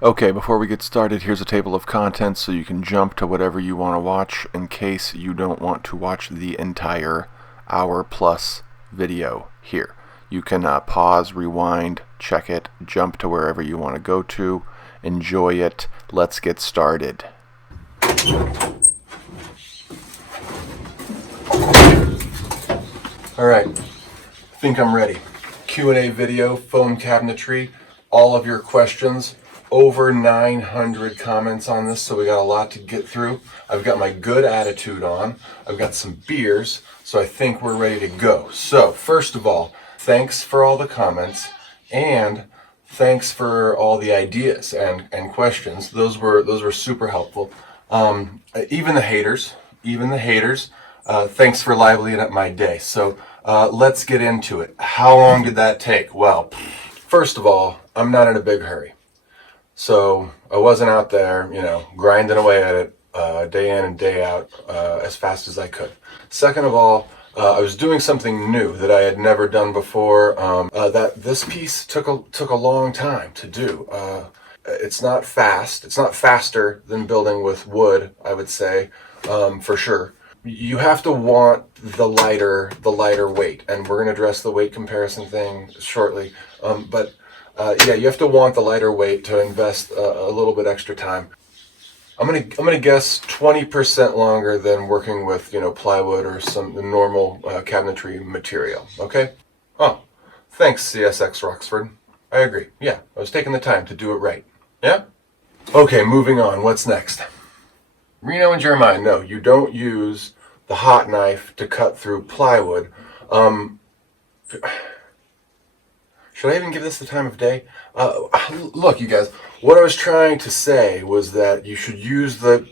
Okay, before we get started, here's a table of contents so you can jump to whatever you want to watch in case you don't want to watch the entire hour plus video here. You can pause, rewind, check it, jump to wherever you want to go to, enjoy it. Let's get started. Alright, I think I'm ready. Q&A video, foam cabinetry, all of your questions. Over 900 comments on this, so we got a lot to get through. I've got my good attitude on. I've got some beers, so I think we're ready to go. So, first of all, thanks for all the comments, and thanks for all the ideas and questions. Those were super helpful. Even the haters, thanks for livening up my day. So, let's get into it. How long did that take? Well, first of all, I'm not in a big hurry. So I wasn't out there, grinding away at it day in and day out as fast as I could. Second of all, I was doing something new that I had never done before. That this piece took a long time to do. It's not fast. It's not faster than building with wood, I would say, for sure. You have to want the lighter weight, and we're going to address the weight comparison thing shortly. Yeah, you have to want the lighter weight to invest a little bit extra time. I'm gonna guess 20% longer than working with plywood or some normal cabinetry material. Okay? Oh, thanks CSX Roxford. I agree. Yeah, I was taking the time to do it right. Yeah. Okay, moving on. What's next? Reno and Jeremiah. No, you don't use the hot knife to cut through plywood. Should I even give this the time of day? Look, you guys, what I was trying to say was that you should use the...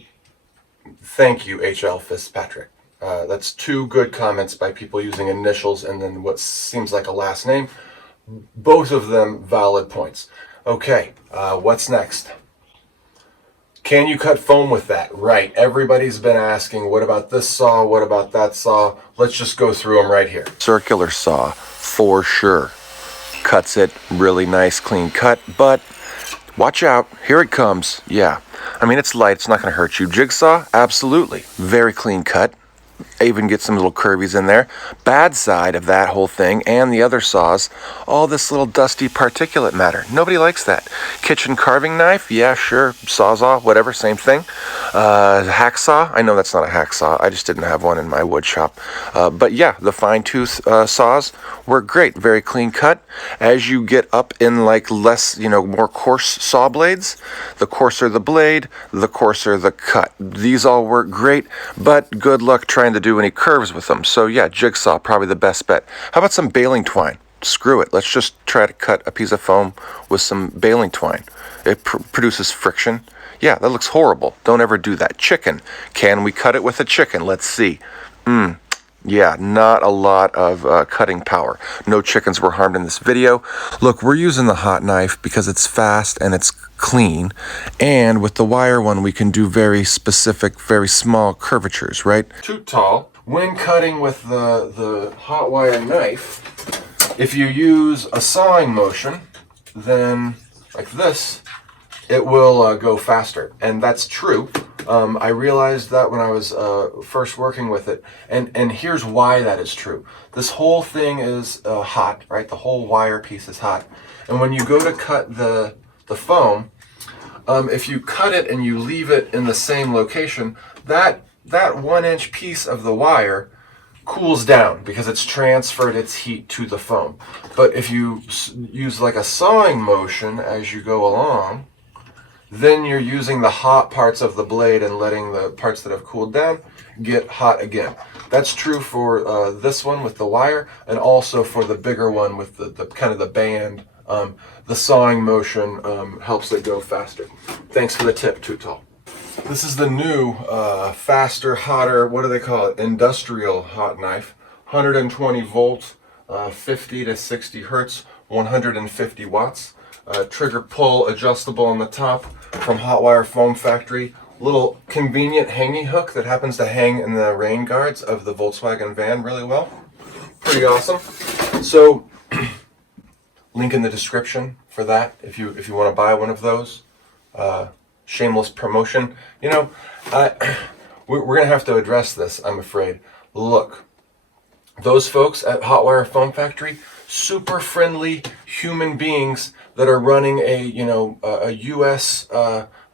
Thank you, H.L. Fitzpatrick. That's two good comments by people using initials and then what seems like a last name. Both of them valid points. Okay, what's next? Can you cut foam with that? Right, everybody's been asking, what about this saw? What about that saw? Let's just go through them right here. Circular saw, for sure. Cuts it, really nice clean cut, but watch out, here it comes. Yeah, I mean, it's light, it's not going to hurt you. Jigsaw, absolutely, very clean cut. Even get some little curvies in there. Bad side of that whole thing and the other saws, all this little dusty particulate matter. Nobody likes that. Kitchen carving knife, yeah, sure. Sawzall, whatever, same thing. Hacksaw, I know that's not a hacksaw. I just didn't have one in my wood shop. But yeah, the fine tooth saws work great. Very clean cut. As you get up in like less, more coarse saw blades, the coarser the blade, the coarser the cut. These all work great, but good luck trying to do any curves with them. So yeah, jigsaw, probably the best bet. How about some baling twine? Screw it. Let's just try to cut a piece of foam with some baling twine. It produces friction. Yeah, that looks horrible. Don't ever do that. Chicken. Can we cut it with a chicken? Let's see. Yeah, not a lot of cutting power. No chickens were harmed in this video. Look, we're using the hot knife because it's fast and it's clean. And with the wire one, we can do very specific, very small curvatures, right? Too tall. When cutting with the hot wire knife, if you use a sawing motion, then like this, it will go faster. And that's true. I realized that when I was first working with it, and here's why that is true. This whole thing is hot, right? The whole wire piece is hot. And when you go to cut the foam, if you cut it and you leave it in the same location, that 1 inch piece of the wire cools down because it's transferred its heat to the foam. But if you use like a sawing motion as you go along, then you're using the hot parts of the blade and letting the parts that have cooled down get hot again. That's true for this one with the wire, and also for the bigger one with the kind of the band. The sawing motion helps it go faster. Thanks for the tip, Too Tall. This is the new, faster, hotter, what do they call it? Industrial hot knife. 120 volts, 50 to 60 hertz, 150 watts. Trigger pull adjustable on the top from Hot Wire Foam Factory. Little convenient hanging hook that happens to hang in the rain guards of the Volkswagen van really well. Pretty awesome. So, link in the description for that if you want to buy one of those. shameless promotion. You know, we're going to have to address this, I'm afraid. Look, those folks at Hotwire Foam Factory, super friendly human beings that are running a U.S.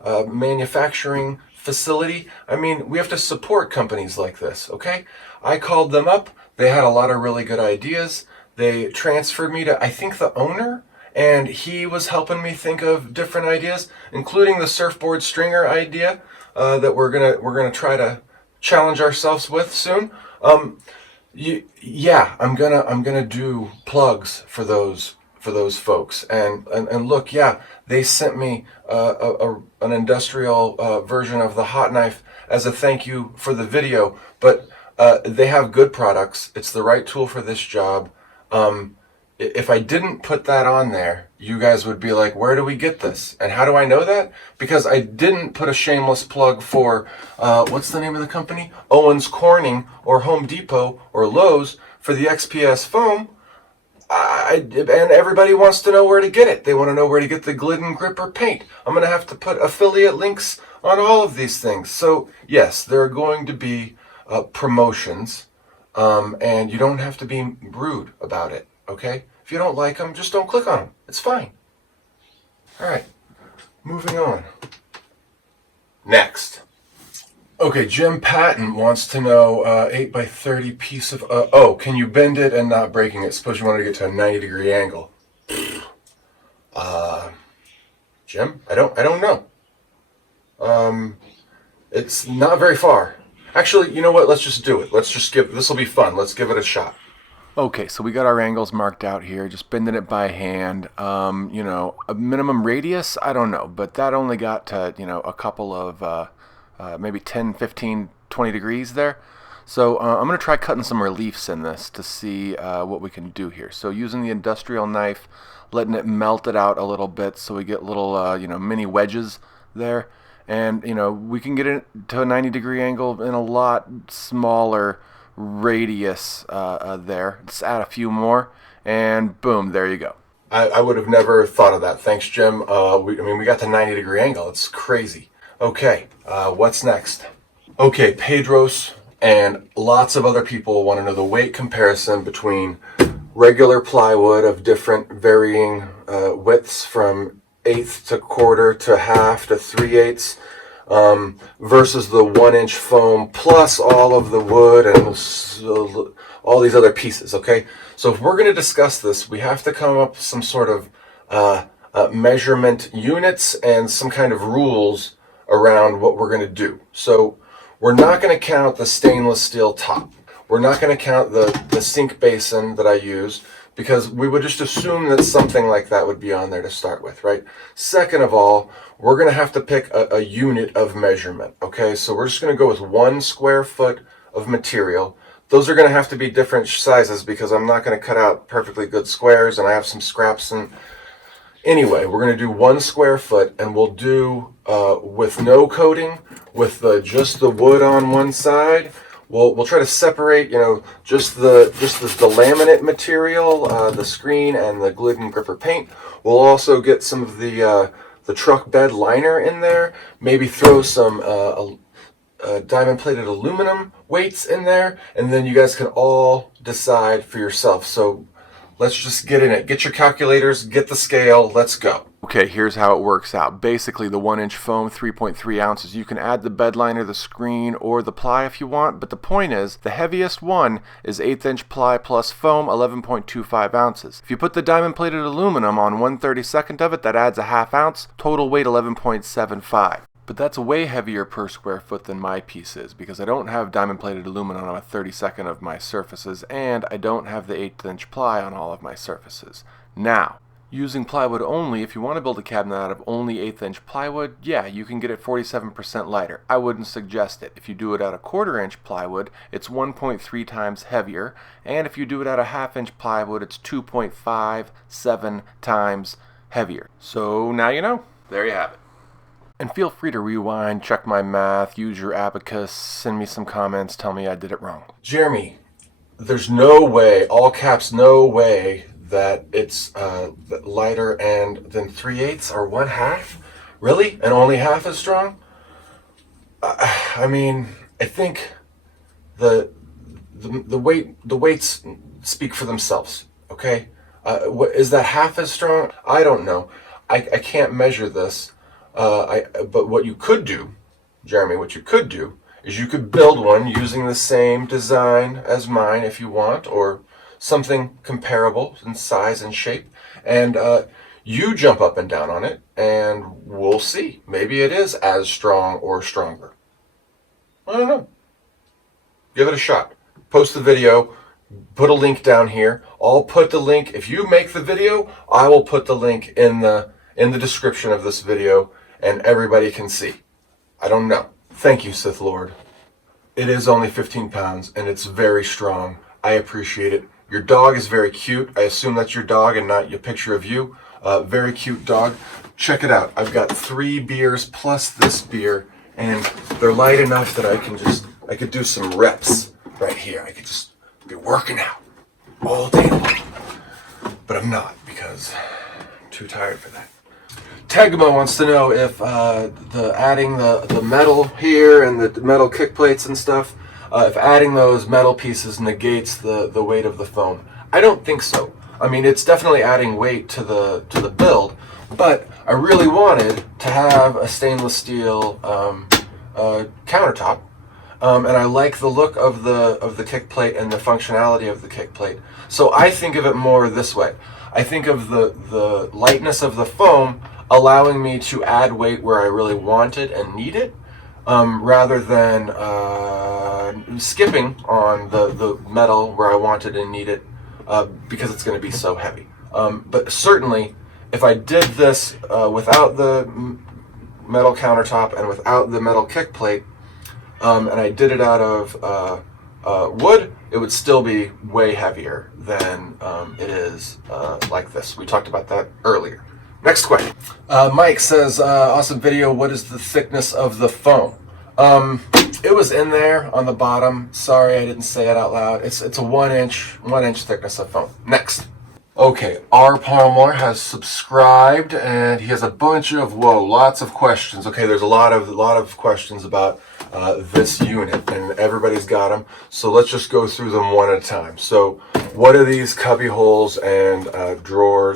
Manufacturing facility. I mean, we have to support companies like this, okay? I called them up. They had a lot of really good ideas. They transferred me to, I think, the owner, and he was helping me think of different ideas, including the surfboard stringer idea that we're gonna try to challenge ourselves with soon. Yeah, I'm gonna do plugs for those folks, and look, yeah, they sent me an industrial version of the hot knife as a thank you for the video, but they have good products. It's the right tool for this job. If I didn't put that on there, you guys would be like, where do we get this? And how do I know that? Because I didn't put a shameless plug for, what's the name of the company? Owens Corning or Home Depot or Lowe's for the XPS foam. And everybody wants to know where to get it. They want to know where to get the Glidden Gripper paint. I'm going to have to put affiliate links on all of these things. So yes, there are going to be promotions, and you don't have to be rude about it, okay? If you don't like them, just don't click on them. It's fine. All right, moving on. Next. Okay, Jim Patton wants to know 8x30 piece of... can you bend it and not breaking it? Suppose you wanted to get to a 90-degree angle. Jim, I don't know. It's not very far. Actually, you know what? Let's just do it. This will be fun. Let's give it a shot. Okay, so we got our angles marked out here, just bending it by hand. A minimum radius, I don't know, but that only got to, a couple of maybe 10, 15, 20 degrees there. So I'm going to try cutting some reliefs in this to see what we can do here. So using the industrial knife, letting it melt it out a little bit so we get little, mini wedges there. And, we can get it to a 90-degree angle in a lot smaller radius there. Let's add a few more, and boom, there you go. I would have never thought of that. Thanks, Jim. We got the 90-degree angle. It's crazy. Okay, what's next? Okay, Pedros and lots of other people want to know the weight comparison between regular plywood of different varying widths from 1/8 to 1/4 to 1/2 to 3/8 versus the 1-inch foam plus all of the wood and all these other pieces, okay? So if we're going to discuss this, we have to come up with some sort of measurement units and some kind of rules around what we're going to do. So we're not going to count the stainless steel top. We're not going to count the sink basin that I used, because we would just assume that something like that would be on there to start with, right? Second of all, we're going to have to pick a unit of measurement, okay? So we're just going to go with 1 square foot of material. Those are going to have to be different sizes because I'm not going to cut out perfectly good squares, and I have some scraps. And anyway, we're going to do 1 square foot, and we'll do with no coating, with just the wood on one side. We'll try to separate, just the laminate material, the screen, and the Glidden Gripper paint. We'll also get some of the truck bed liner in there. Maybe throw some diamond-plated aluminum weights in there, and then you guys can all decide for yourself. So let's just get in it. Get your calculators, get the scale, let's go. Okay, here's how it works out. Basically, the 1-inch foam, 3.3 ounces. You can add the bed liner, the screen, or the ply if you want, but the point is, the heaviest one is 1/8 ply plus foam, 11.25 ounces. If you put the diamond-plated aluminum on 1/32 of it, that adds a 1/2 ounce, total weight 11.75. But that's way heavier per square foot than my piece is, because I don't have diamond-plated aluminum on a 32nd of my surfaces, and I don't have the 1/8 ply on all of my surfaces. Now, using plywood only, if you want to build a cabinet out of only 1/8 plywood, yeah, you can get it 47% lighter. I wouldn't suggest it. If you do it out of 1/4-inch plywood, it's 1.3 times heavier, and if you do it out of 1/2-inch plywood, it's 2.57 times heavier. So now you know. There you have it. And feel free to rewind, check my math, use your abacus, send me some comments, tell me I did it wrong. Jeremy, there's no way, all caps, no way, that it's lighter and then 3/8 or 1/2. Really? And only half as strong? I mean, I think the weights speak for themselves. Okay, is that half as strong? I don't know. I can't measure this. But what you could do, Jeremy, what you could do is you could build one using the same design as mine if you want, or something comparable in size and shape, and you jump up and down on it, and we'll see. Maybe it is as strong or stronger. I don't know. Give it a shot. Post the video. Put a link down here. I'll put the link. If you make the video, I will put the link in the description of this video, and everybody can see. I don't know. Thank you, Sith Lord. It is only 15 pounds, and it's very strong. I appreciate it. Your dog is very cute. I assume that's your dog and not your picture of you. Very cute dog. Check it out. I've got 3 beers plus this beer, and they're light enough that I could do some reps right here. I could just be working out all day long. But I'm not, because I'm too tired for that. Tegma wants to know if adding the metal here and the metal kick plates and stuff, if adding those metal pieces negates the weight of the foam. I don't think so. I mean, it's definitely adding weight to the build, but I really wanted to have a stainless steel countertop, and I like the look of the kick plate and the functionality of the kick plate. So I think of it more this way. I think of the lightness of the foam allowing me to add weight where I really want it and need it, rather than skipping on the metal where I want it and need it, because it's going to be so heavy. But certainly, if I did this without the metal countertop and without the metal kick plate, and I did it out of wood, it would still be way heavier than it is like this. We talked about that earlier. Next question. Mike says, awesome video. What is the thickness of the foam? It was in there on the bottom. Sorry, I didn't say it out loud. It's a 1 inch thickness of foam. Next. Okay, R. Palmer has subscribed, and he has a bunch of lots of questions. Okay, there's a lot of questions about this unit, and everybody's got them. So let's just go through them one at a time. So, what are these cubby holes and drawer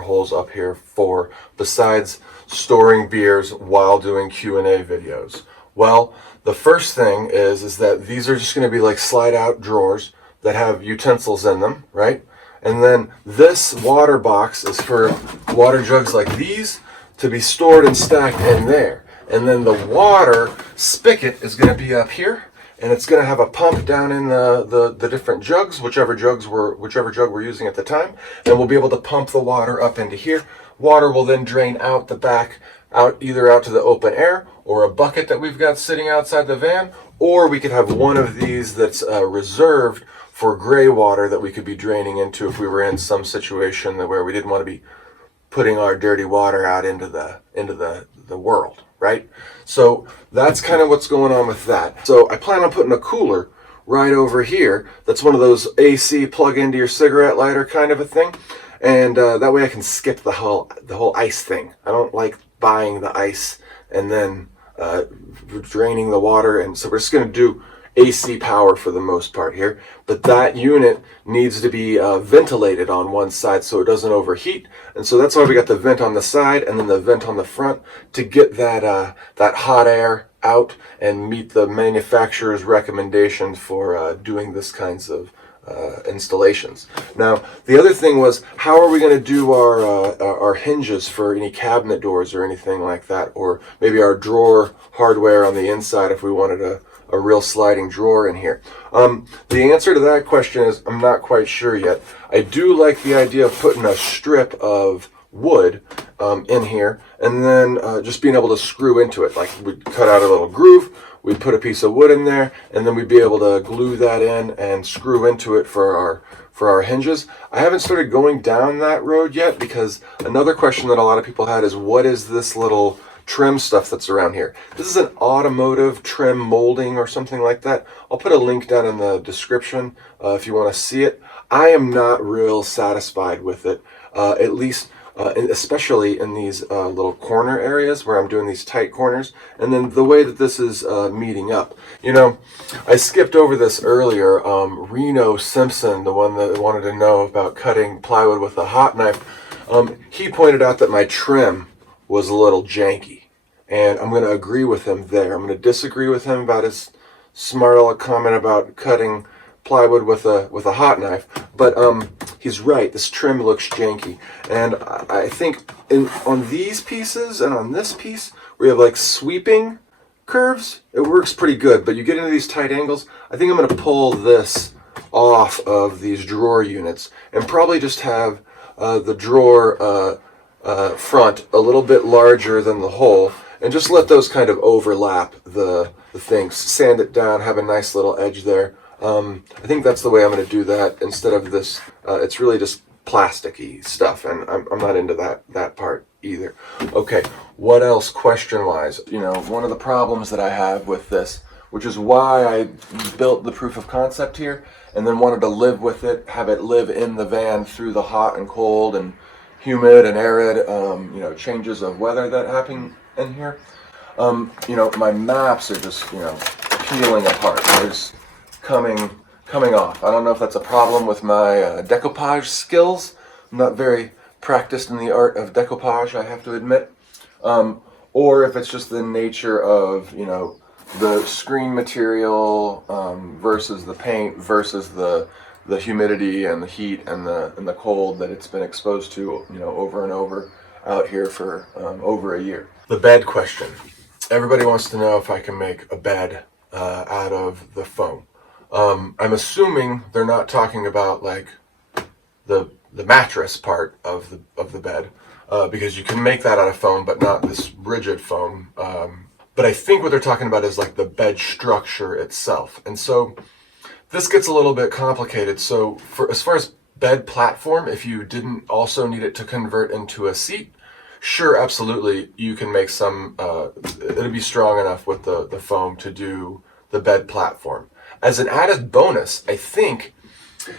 holes up here for, besides storing beers while doing Q&A videos? Well, the first thing is that these are just going to be like slide out drawers that have utensils in them, right? And then this water box is for water jugs like these to be stored and stacked in there. And then the water spigot is going to be up here, and it's going to have a pump down in the different jugs, whichever jug we're using at the time, and we'll be able to pump the water up into here. Water will then drain out the back, either out to the open air, or a bucket that we've got sitting outside the van, or we could have one of these that's reserved for gray water that we could be draining into if we were in some situation where we didn't want to be putting our dirty water out into the world, right? So that's kind of what's going on with that. So I plan on putting a cooler right over here. That's one of those AC plug into your cigarette lighter kind of a thing, and that way I can skip the whole ice thing. I don't like buying the ice and then draining the water, and so we're just going to do AC power for the most part here, but that unit needs to be ventilated on one side so it doesn't overheat, and so that's why we got the vent on the side and then the vent on the front to get that hot air out and meet the manufacturer's recommendations for doing this kinds of installations. Now, the other thing was, how are we going to do our hinges for any cabinet doors or anything like that, or maybe our drawer hardware on the inside if we wanted a real sliding drawer in here? The answer to that question is I'm not quite sure yet. I do like the idea of putting a strip of wood in here, and then just being able to screw into it. Like, we'd cut out a little groove, we'd put a piece of wood in there, and then we'd be able to glue that in and screw into it for our hinges. I haven't started going down that road yet, because another question that a lot of people had is, what is this little trim stuff that's around here? This is an automotive trim molding or something like that. I'll put a link down in the description if you want to see it. I am not real satisfied with it, at least especially in these little corner areas where I'm doing these tight corners, and then the way that this is meeting up. You know, I skipped over this earlier. Reno Simpson, the one that wanted to know about cutting plywood with a hot knife, he pointed out that my trim was a little janky, and I'm going to agree with him there. I'm going to disagree with him about his smart aleck comment about cutting plywood with a hot knife, but he's right. This trim looks janky, and I think on these pieces and on this piece where you have like sweeping curves, it works pretty good. But you get into these tight angles, I think I'm going to pull this off of these drawer units and probably just have the drawer front a little bit larger than the hole, and just let those kind of overlap the things. Sand it down, have a nice little edge there. I think that's the way I'm going to do that instead of this. It's really just plasticky stuff, and I'm not into that part either. Okay, what else question-wise? You know, one of the problems that I have with this, which is why I built the proof of concept here, and then wanted to live with it, have it live in the van through the hot and cold and humid and arid, you know, changes of weather that happen in here. You know, my maps are just, you know, peeling apart. They're just coming off. I don't know if that's a problem with my decoupage skills. I'm not very practiced in the art of decoupage, I have to admit. Or if it's just the nature of, you know, the screen material versus the paint versus the humidity and the heat and the cold that it's been exposed to, you know, over and over out here for over a year. The bed question. Everybody wants to know if I can make a bed out of the foam. I'm assuming they're not talking about like the mattress part of the bed, because you can make that out of foam, but not this rigid foam. But I think what they're talking about is like the bed structure itself, and so this gets a little bit complicated. So for as far as bed platform, if you didn't also need it to convert into a seat, sure, absolutely, you can make some. It'll be strong enough with the foam to do the bed platform. As an added bonus, I think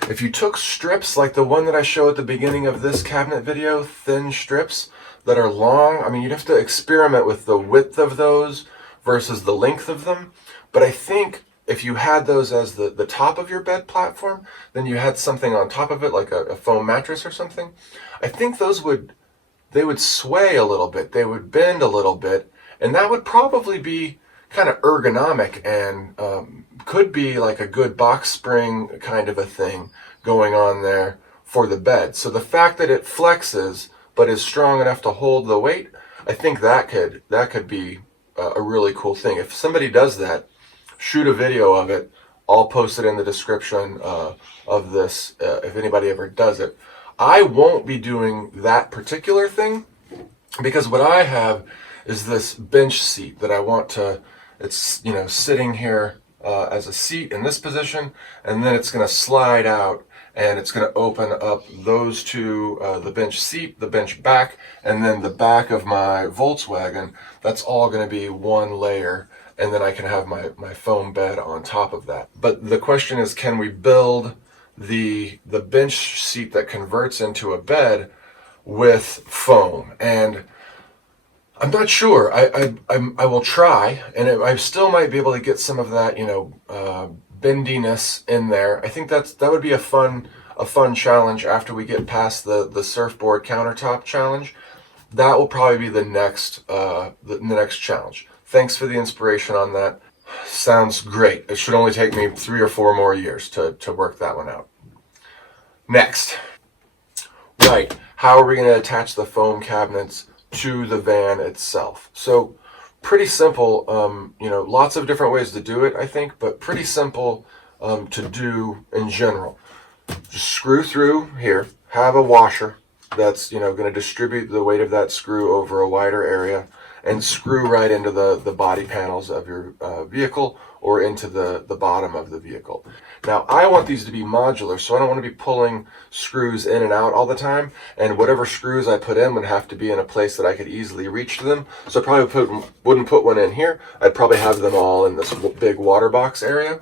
if you took strips like the one that I show at the beginning of this cabinet video, thin strips that are long, I mean, you'd have to experiment with the width of those versus the length of them. But I think if you had those as the top of your bed platform, then you had something on top of it, like a foam mattress or something, I think they would sway a little bit, they would bend a little bit, and that would probably be kind of ergonomic and could be like a good box spring kind of a thing going on there for the bed. So the fact that it flexes but is strong enough to hold the weight, I think that could be a really cool thing. If somebody does that, shoot a video of it. I'll post it in the description of this if anybody ever does it. I won't be doing that particular thing because what I have is this bench seat that I want to, it's, you know, sitting here as a seat in this position, and then it's going to slide out and it's going to open up those two, the bench seat, the bench back, and then the back of my Volkswagen. That's all going to be one layer, and then I can have my foam bed on top of that. But the question is, can we build the bench seat that converts into a bed with foam? And I'm not sure. I will try, and I still might be able to get some of that, you know, bendiness in there. I think that would be a fun challenge after we get past the surfboard countertop challenge. That will probably be the next challenge. Thanks for the inspiration on that. Sounds great. It should only take me 3 or 4 more years to work that one out. Next, right? How are we going to attach the foam cabinets to the van itself? So pretty simple, you know, lots of different ways to do it, I think, but pretty simple to do in general. Just screw through here, have a washer that's, you know, going to distribute the weight of that screw over a wider area, and screw right into the body panels of your vehicle or into the bottom of the vehicle. Now, I want these to be modular, so I don't want to be pulling screws in and out all the time, and whatever screws I put in would have to be in a place that I could easily reach to them. So I probably wouldn't put one in here. I'd probably have them all in this big water box area.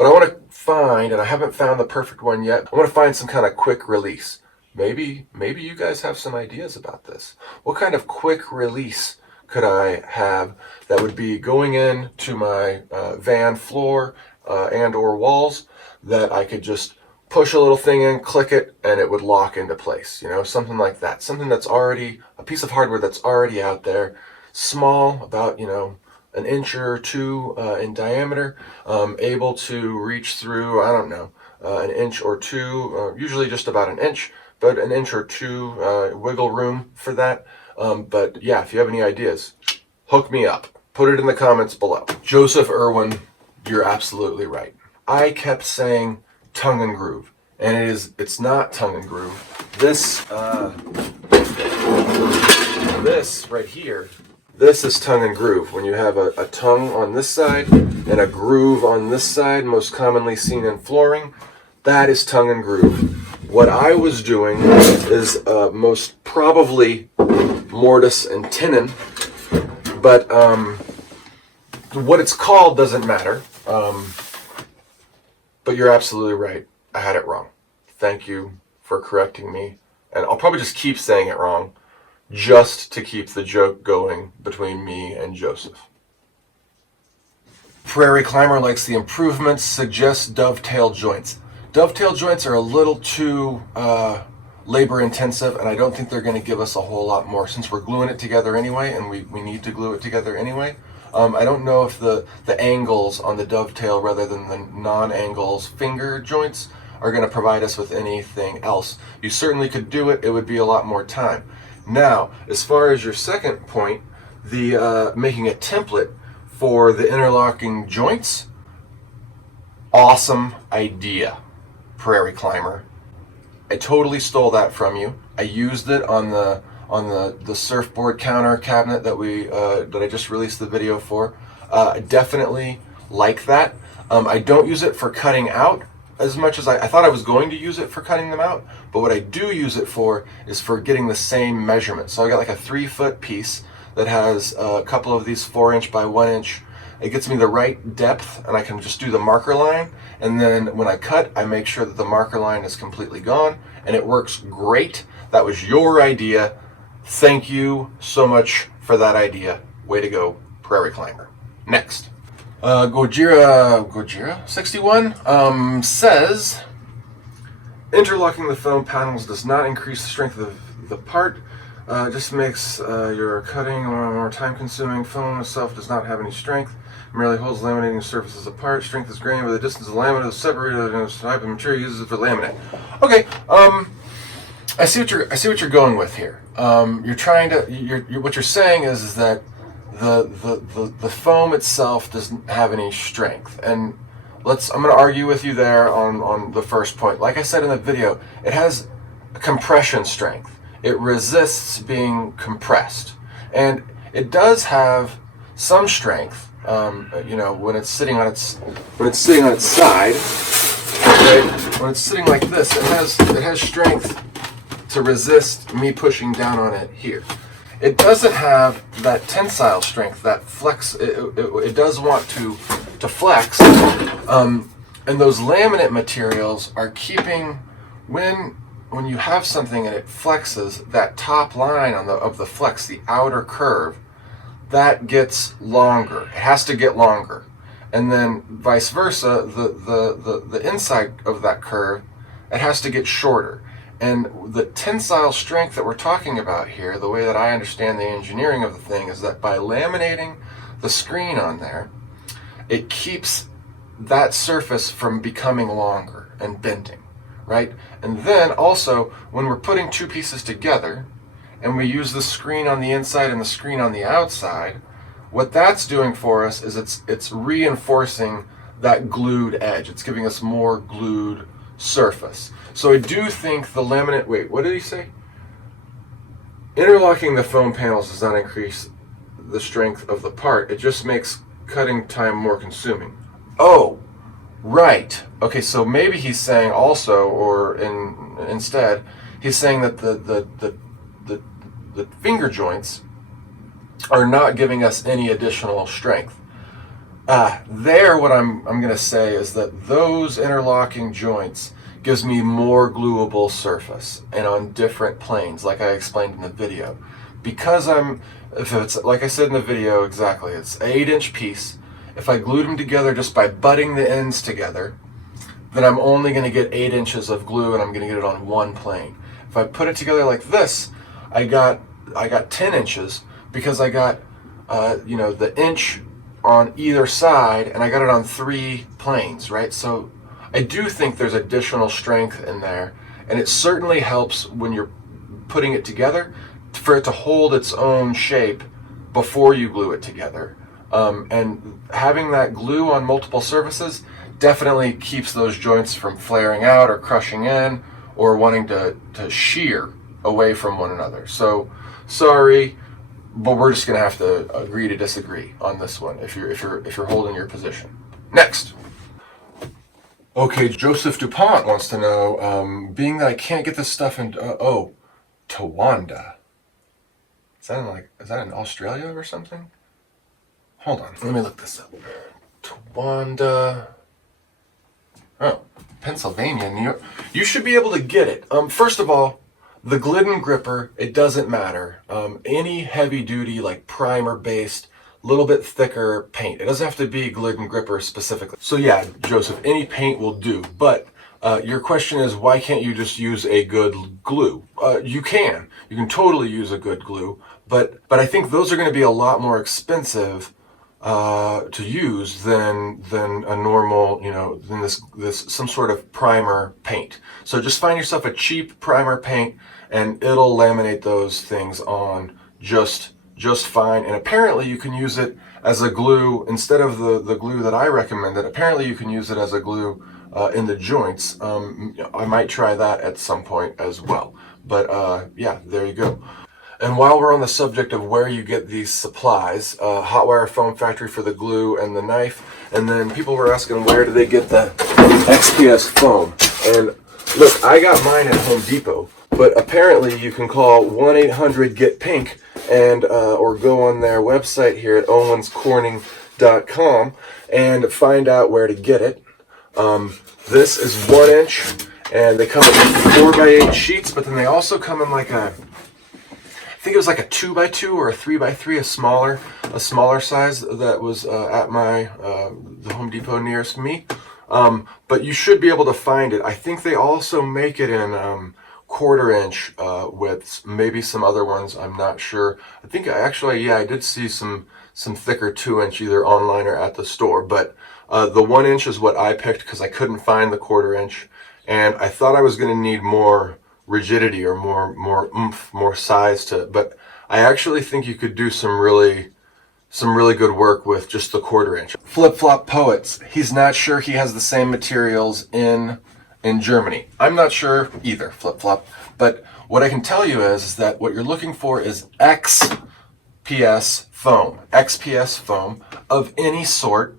But I want to find, and I haven't found the perfect one yet, I want to find some kind of quick release. Maybe you guys have some ideas about this. What kind of quick release could I have that would be going in to my van floor and or walls, that I could just push a little thing in, click it, and it would lock into place, something like that. Something that's already, a piece of hardware that's already out there, small, about, an inch or two in diameter, able to reach through, I don't know, an inch or two, usually just about an inch, but an inch or two wiggle room for that. But yeah, if you have any ideas, hook me up. Put it in the comments below. Joseph Irwin, you're absolutely right. I kept saying tongue and groove, and it's not tongue and groove. This right here, this is tongue and groove. When you have a tongue on this side and a groove on this side, most commonly seen in flooring, that is tongue and groove. What I was doing is most probably mortise and tenon, but what it's called doesn't matter. But you're absolutely right. I had it wrong. Thank you for correcting me. And I'll probably just keep saying it wrong, just to keep the joke going between me and Joseph. Prairie Climber likes the improvements, suggests dovetail joints. Dovetail joints are a little too labor intensive, and I don't think they're going to give us a whole lot more, since we're gluing it together anyway, and we need to glue it together anyway. I don't know if the angles on the dovetail rather than the non-angles finger joints are going to provide us with anything else. You certainly could do it. It would be a lot more time. Now, as far as your second point, the making a template for the interlocking joints, awesome idea, Prairie Climber. I totally stole that from you. I used it on the surfboard counter cabinet that I just released the video for. I definitely like that. I don't use it for cutting out as much as I thought I was going to use it for cutting them out, but what I do use it for is for getting the same measurement. So I got like a 3-foot piece that has a couple of these 4-inch by 1-inch. It gets me the right depth, and I can just do the marker line, and then when I cut, I make sure that the marker line is completely gone, and it works great. That was your idea. Thank you so much for that idea. Way to go, Prairie Climber. Next. Gojira 61 says, interlocking the foam panels does not increase the strength of the part, just makes your cutting more time consuming. Foam itself does not have any strength, merely holds laminating surfaces apart. Strength is grain by the distance of the laminate is separated, and the type of material uses it for laminate. Okay, I see what you're going with here. You're trying to. What you're saying is that the foam itself doesn't have any strength, and I'm going to argue with you there on the first point. Like I said in the video, it has compression strength. It resists being compressed, and it does have some strength. When it's sitting on its side, right? When it's sitting like this, it has strength to resist me pushing down on it here. It doesn't have that tensile strength, that flex. It does want to flex, and those laminate materials are keeping when you have something and it flexes, that top line of the flex, the outer curve, that gets longer. It has to get longer, and then vice versa, the inside of that curve, it has to get shorter. And the tensile strength that we're talking about here, the way that I understand the engineering of the thing, is that by laminating the screen on there, it keeps that surface from becoming longer and bending, right? And then also, when we're putting two pieces together, and we use the screen on the inside and the screen on the outside, what that's doing for us is it's reinforcing that glued edge. It's giving us more glued surface. So I do think the laminate, wait, what did he say? Interlocking the foam panels does not increase the strength of the part. It just makes cutting time more consuming. Oh, right. Okay, so maybe he's saying also, or instead, he's saying that the finger joints are not giving us any additional strength. What I'm going to say is that those interlocking joints gives me more gluable surface and on different planes, like I explained in the video. Because if it's like I said in the video exactly, it's an 8-inch piece. If I glued them together just by butting the ends together, then I'm only going to get 8 inches of glue, and I'm going to get it on one plane. If I put it together like this, I got 10 inches because I got the inch on either side, and I got it on 3 planes, right? So I do think there's additional strength in there, and it certainly helps when you're putting it together for it to hold its own shape before you glue it together. And having that glue on multiple surfaces definitely keeps those joints from flaring out or crushing in or wanting to shear away from one another. So sorry, but we're just gonna have to agree to disagree on this one if you're holding your position. Next. Okay, Joseph DuPont wants to know, being that I can't get this stuff in Towanda. Is that in Australia or something? Hold on, let me look this up. Towanda. Oh, Pennsylvania, New York. You should be able to get it. First of all, the Glidden gripper, it doesn't matter. Any heavy duty, like primer based, little bit thicker paint. It doesn't have to be Glidden gripper specifically. So yeah, Joseph, any paint will do. But your question is, why can't you just use a good glue? You can totally use a good glue, but I think those are going to be a lot more expensive to use than a normal, than this some sort of primer paint. So just find yourself a cheap primer paint, and it'll laminate those things on just fine. And apparently you can use it as a glue instead of the glue that I recommended. Apparently you can use it as a glue in the joints. I might try that at some point as well. But yeah, there you go. And while we're on the subject of where you get these supplies, Hotwire Foam Factory for the glue and the knife, and then people were asking where do they get the XPS foam. And look, I got mine at Home Depot, but apparently you can call 1-800-GET-PINK and or go on their website here at owenscorning.com and find out where to get it. This is 1 inch, and they come in 4x8 sheets, but then they also come in like I think it was like a 2x2 or a 3x3, a smaller size that was at the Home Depot nearest me. But you should be able to find it. I think they also make it in 1/4 inch widths, maybe some other ones. I'm not sure. I think I did see some thicker 2-inch either online or at the store. But the 1 inch is what I picked because I couldn't find the 1/4 inch, and I thought I was going to need more rigidity or more oomph, more size to it. But I actually think you could do some really good work with just the 1/4 inch. Flip Flop Poets, he's not sure he has the same materials in Germany. I'm not sure either, Flip Flop. But what I can tell you is that what you're looking for is XPS foam of any sort.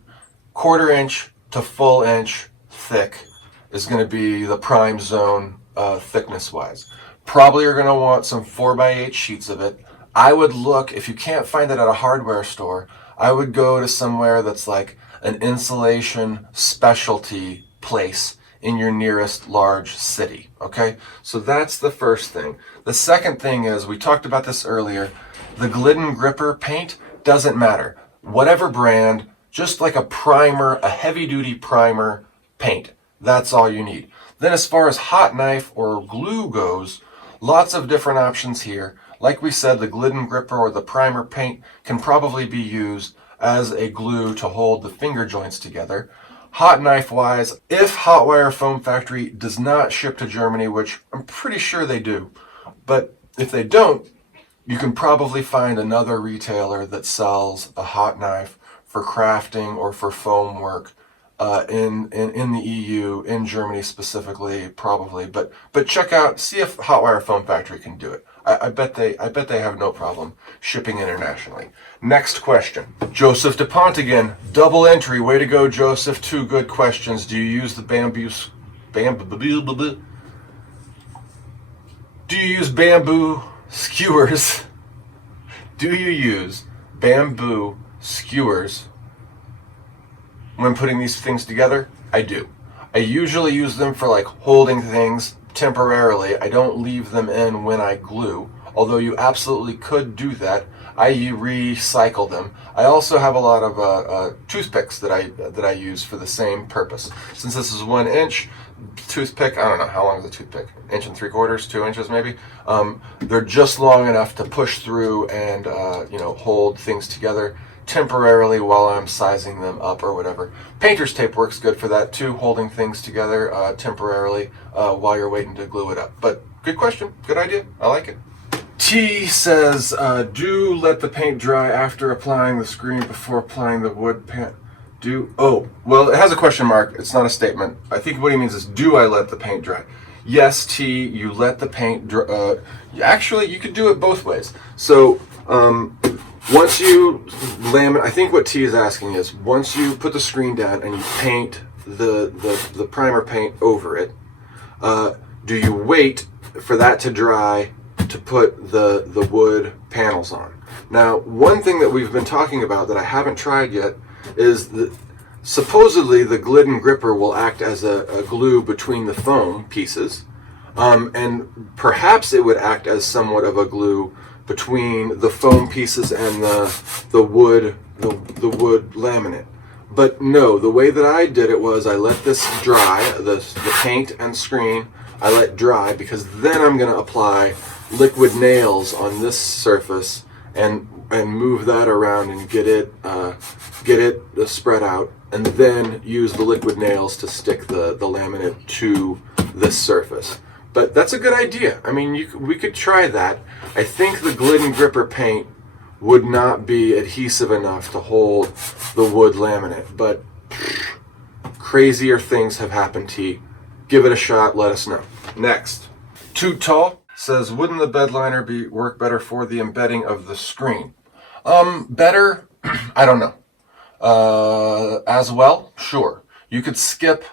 1/4 inch to full inch thick is going to be the prime zone thickness wise. Probably you're going to want some 4x8 sheets of it. I would look, if you can't find it at a hardware store, I would go to somewhere that's like an insulation specialty place in your nearest large city. Okay, so that's the first thing. The second thing is, we talked about this earlier, the Glidden gripper paint doesn't matter. Whatever brand, just like a primer, a heavy duty primer paint. That's all you need. Then as far as hot knife or glue goes, lots of different options here. Like we said, the Glidden gripper or the primer paint can probably be used as a glue to hold the finger joints together. Hot knife wise, if Hotwire Foam Factory does not ship to Germany, which I'm pretty sure they do, but if they don't, you can probably find another retailer that sells a hot knife for crafting or for foam work in the EU, in Germany specifically, probably. But check out, see if Hotwire Foam Factory can do it. I bet they have no problem shipping internationally. Next question. Joseph DuPont again. Double entry. Way to go, Joseph. 2 good questions. Do you use the bamboo skewers? Do you use bamboo skewers when putting these things together? I do. I usually use them for like holding things temporarily. I don't leave them in when I glue, although you absolutely could do that. I recycle them. I also have a lot of toothpicks that I use for the same purpose. Since this is 1 inch toothpick, I don't know how long is a toothpick, 1 3/4, 2 inches maybe. They're just long enough to push through and hold things together temporarily while I'm sizing them up or whatever. Painter's tape works good for that too, holding things together temporarily while you're waiting to glue it up. But good question, good idea, I like it. T says, do let the paint dry after applying the screen before applying the wood paint. Well, it has a question mark. It's not a statement. I think what he means is, do I let the paint dry? Yes, T, you let the paint dry. Actually, you could do it both ways. So, once you laminate, I think what T is asking is, once you put the screen down and you paint the primer paint over it, do you wait for that to dry to put the wood panels on? Now, one thing that we've been talking about that I haven't tried yet is that supposedly the Glidden gripper will act as a glue between the foam pieces, and perhaps it would act as somewhat of a glue between the foam pieces and the wood laminate. But no, the way that I did it was I let this dry, the paint and screen, I let dry, because then I'm going to apply liquid nails on this surface and move that around and get it spread out, and then use the liquid nails to stick the laminate to this surface. But that's a good idea. I mean, we could try that. I think the Glidden gripper paint would not be adhesive enough to hold the wood laminate, but crazier things have happened, T. Give it a shot, let us know. Next. Too Tall says, wouldn't the bedliner work better for the embedding of the screen? Better? I don't know. As well? Sure. You could skip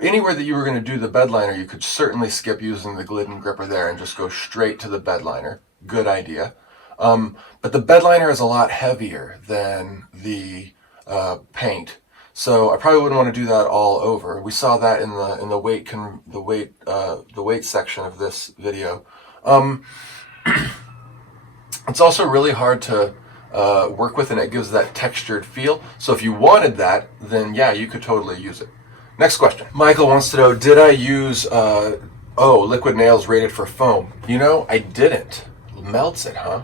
anywhere that you were going to do the bedliner. You could certainly skip using the Glidden gripper there and just go straight to the bedliner. Good idea. But the bedliner is a lot heavier than the paint, so I probably wouldn't want to do that all over. We saw that in the weight section of this video. It's also really hard to work with, and it gives that textured feel. So if you wanted that, then yeah, you could totally use it. Next question. Michael wants to know, did I use liquid nails rated for foam? You know, I didn't. Melts it, huh?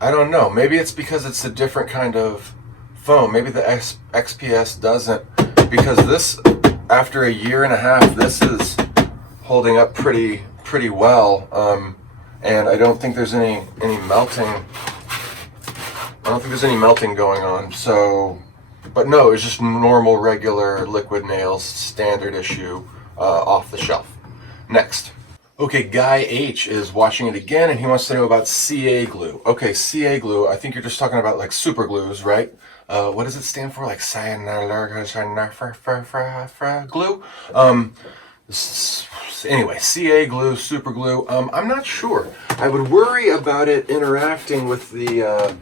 I don't know. Maybe it's because it's a different kind of foam. Maybe the XPS doesn't, because this, after a year and a half, this is holding up pretty well. And I don't think there's any melting. I don't think there's any melting going on. So, but no, it's just normal, regular liquid nails, standard issue, off the shelf. Next. Okay, Guy H is watching it again, and he wants to know about CA glue. Okay, CA glue, I think you're just talking about like super glues, right? What does it stand for? Like cyanide glue? Anyway, CA glue, super glue. I'm not sure. I would worry about it interacting with the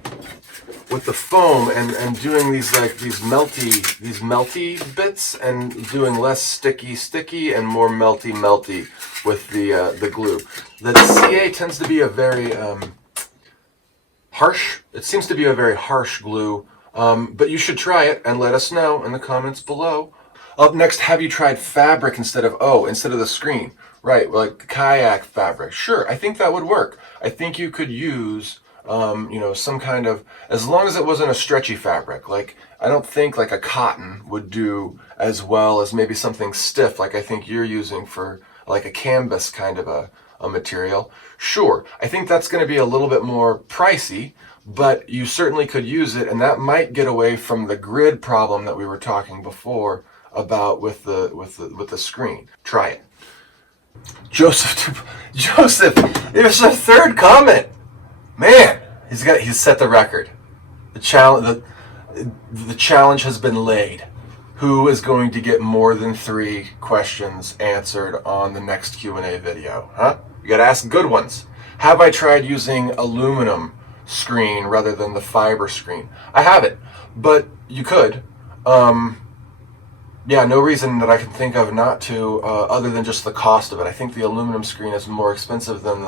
foam and doing these melty bits, and doing less sticky and more melty with the glue. The CA tends to be a very harsh. It seems to be a very harsh glue, but you should try it and let us know in the comments below. Up next, have you tried fabric instead of the screen? Right, like kayak fabric. Sure, I think that would work. I think you could use some kind of, as long as it wasn't a stretchy fabric. Like, I don't think like a cotton would do as well as maybe something stiff like I think you're using for like a canvas kind of a material. Sure, I think that's going to be a little bit more pricey, but you certainly could use it, and that might get away from the grid problem that we were talking before about with the screen. Try it. Joseph, there's a third comment. Man, he's set the record. The challenge has been laid. Who is going to get more than 3 questions answered on the next Q&A video? Huh? You gotta ask good ones. Have I tried using aluminum screen rather than the fiber screen? I haven't, but you could. Yeah, no reason that I can think of not to, other than just the cost of it. I think the aluminum screen is more expensive than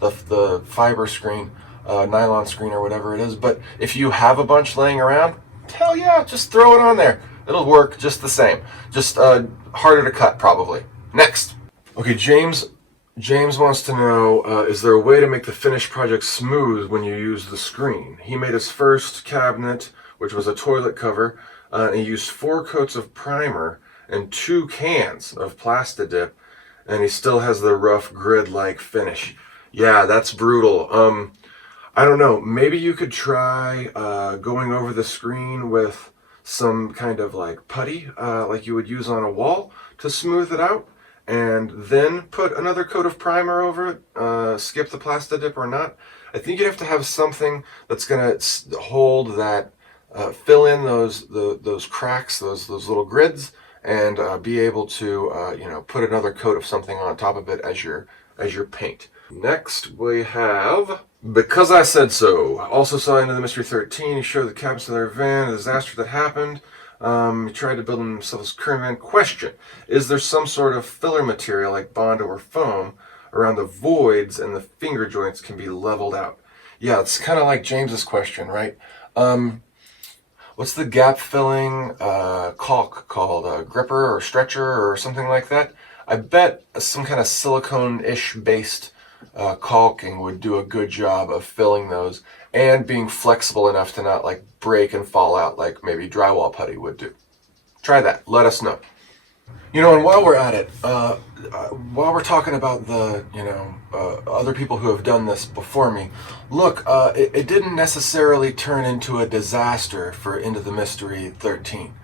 the fiber screen, nylon screen or whatever it is. But if you have a bunch laying around, hell yeah, just throw it on there. It'll work just the same. Just harder to cut probably. Next. Okay, James wants to know, is there a way to make the finished project smooth when you use the screen? He made his first cabinet, which was a toilet cover, and he used 4 coats of primer and 2 cans of Plastidip, and he still has the rough grid-like finish. Yeah, that's brutal. I don't know, maybe you could try going over the screen with some kind of like putty, like you would use on a wall to smooth it out, and then put another coat of primer over it, skip the Plastidip or not. I think you'd have to have something that's going to hold that, fill in those cracks, those little grids, and be able to put another coat of something on top of it as your paint. Next we have Because I Said So. Also saw Into the Mystery 13. He showed the cabinets of their van, a disaster that happened. He tried to build himself his current van. Question: is there some sort of filler material like Bondo or foam around the voids and the finger joints can be leveled out? Yeah, it's kind of like James's question, right? What's the gap filling caulk called? Gripper or stretcher or something like that? I bet some kind of silicone-ish based caulking would do a good job of filling those and being flexible enough to not like break and fall out like maybe drywall putty would do. Try that. Let us know. And while we're at it, while we're talking about the, other people who have done this before me, look, it didn't necessarily turn into a disaster for Into the Mystery 13.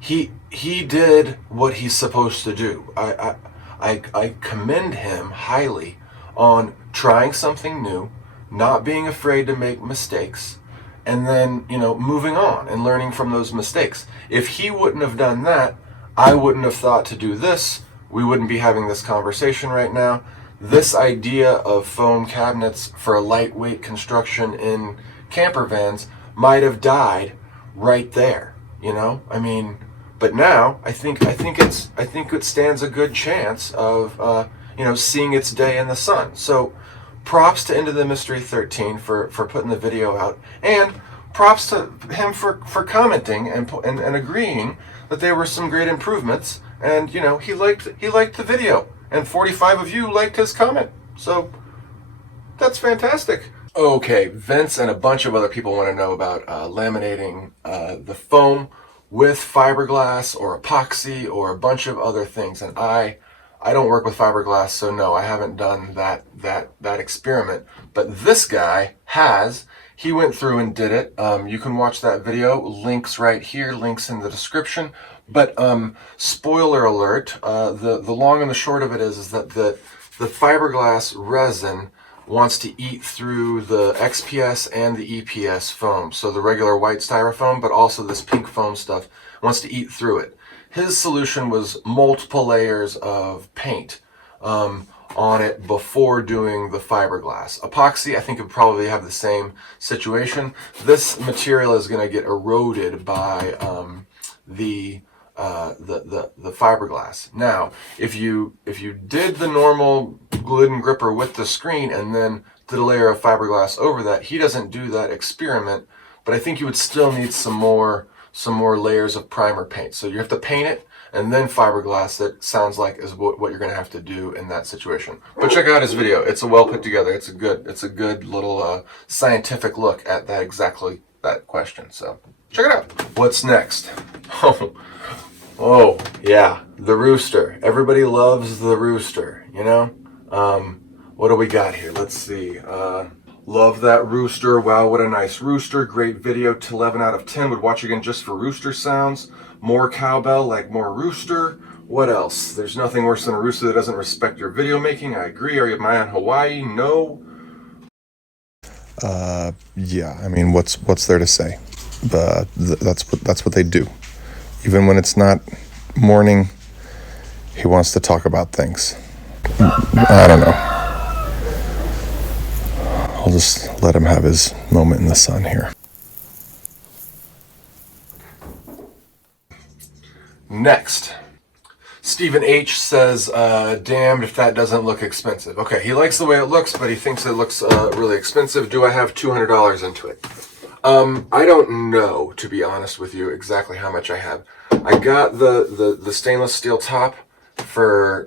He did what he's supposed to do. I commend him highly on trying something new, not being afraid to make mistakes, and then, moving on and learning from those mistakes. If he wouldn't have done that, I wouldn't have thought to do this. We wouldn't be having this conversation right now. This idea of foam cabinets for a lightweight construction in camper vans might have died right there, But now I think it stands a good chance of seeing its day in the sun. So props to Into the Mystery 13 for putting the video out, and props to him for commenting and agreeing that there were some great improvements, and he liked the video, and 45 of you liked his comment. So that's fantastic. Okay, Vince and a bunch of other people want to know about laminating the foam with fiberglass or epoxy or a bunch of other things, and I don't work with fiberglass, so no, I haven't done that experiment. But this guy has. He went through and did it. You can watch that video. Links right here. Links in the description. But spoiler alert. The long and the short of it is that the fiberglass resin wants to eat through the XPS and the EPS foam. So the regular white styrofoam, but also this pink foam stuff wants to eat through it. His solution was multiple layers of paint on it before doing the fiberglass. Epoxy, I think, would probably have the same situation. This material is going to get eroded by the fiberglass. Now, if you did the normal Glidden gripper with the screen and then did a layer of fiberglass over that, he doesn't do that experiment, but I think you would still need some more layers of primer paint. So you have to paint it and then fiberglass it, sounds like is what you're going to have to do in that situation. But check out his video. It's a well put together. It's a good little scientific look at exactly that question. So check it out. What's next? Oh yeah, the Rooster. Everybody loves the Rooster, What do we got here? Let's see. Love that Rooster. Wow, what a nice Rooster. Great video. 11 out of 10. Would watch again just for Rooster sounds. More cowbell, like more Rooster. What else? There's nothing worse than a Rooster that doesn't respect your video making. I agree. Are you in Hawaii? No. Yeah. I mean, what's there to say? That's what they do. Even when it's not morning, he wants to talk about things. I don't know. I'll just let him have his moment in the sun here. next. Stephen H says, damned if that doesn't look expensive. Okay, he likes the way it looks, but he thinks it looks really expensive. Do I have $200 into it? I don't know, to be honest with you, exactly how much I have. I got the stainless steel top for,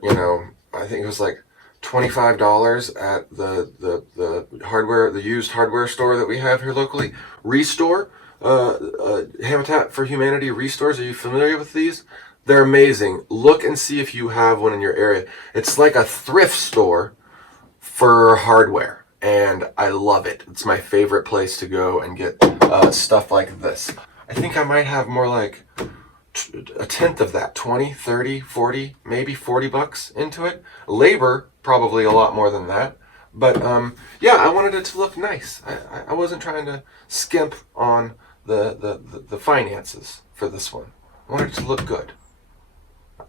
I think it was like $25 at the used hardware store that we have here locally. Restore, Habitat for Humanity restores. Are you familiar with these? They're amazing. Look and see if you have one in your area. It's like a thrift store for hardware, and I love it. It's my favorite place to go and get stuff like this. I think I might have more like a tenth of that, 20, 30, 40, maybe 40 bucks into it. Labor, probably a lot more than that. But yeah, I wanted it to look nice. I wasn't trying to skimp on the finances for this one. I wanted it to look good.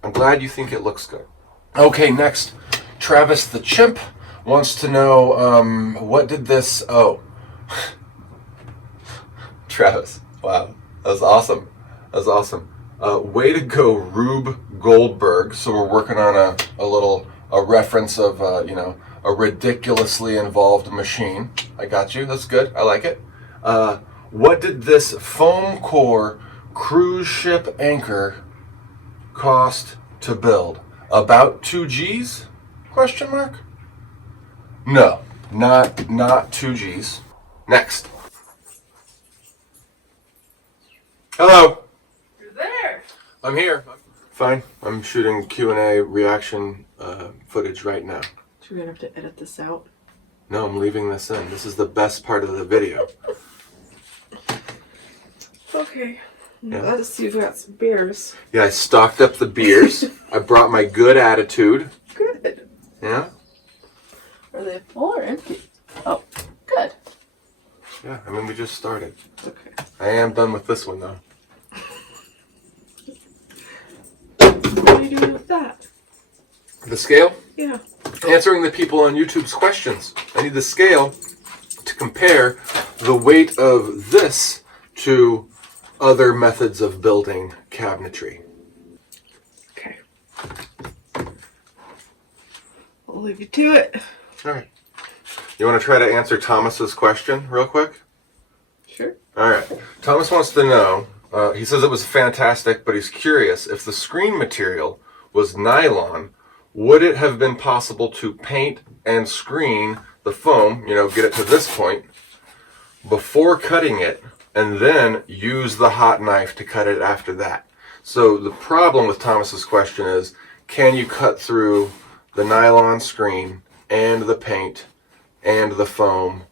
I'm glad you think it looks good. Okay, next, Travis the Chimp wants to know, what did this, Travis, wow, that was awesome. That was awesome. Way to go, Rube Goldberg. So we're working on a reference of, a ridiculously involved machine. I got you, that's good, I like it. What did this foam core cruise ship anchor cost to build? About 2 G's? Question mark? No, not 2 G's. Next. Hello. You're there. I'm here. Fine. I'm shooting Q&A reaction footage right now. So we're gonna have to edit this out. No, I'm leaving this in. This is the best part of the video. Okay. Yeah. Let's see if we got some beers. Yeah, I stocked up the beers. I brought my good attitude. Good. Yeah? Are they full or empty? Oh, good. Yeah, I mean, we just started. Okay. I am done with this one, though. What are you doing with that? The scale? Yeah. Answering the people on YouTube's questions. I need the scale to compare the weight of this to other methods of building cabinetry. Okay. I'll leave you to it. All right. You want to try to answer Thomas's question real quick? Sure. All right. Thomas wants to know, he says it was fantastic, but he's curious, if the screen material was nylon, would it have been possible to paint and screen the foam, get it to this point, before cutting it, and then use the hot knife to cut it after that? So the problem with Thomas's question is, can you cut through the nylon screen and the paint and the foam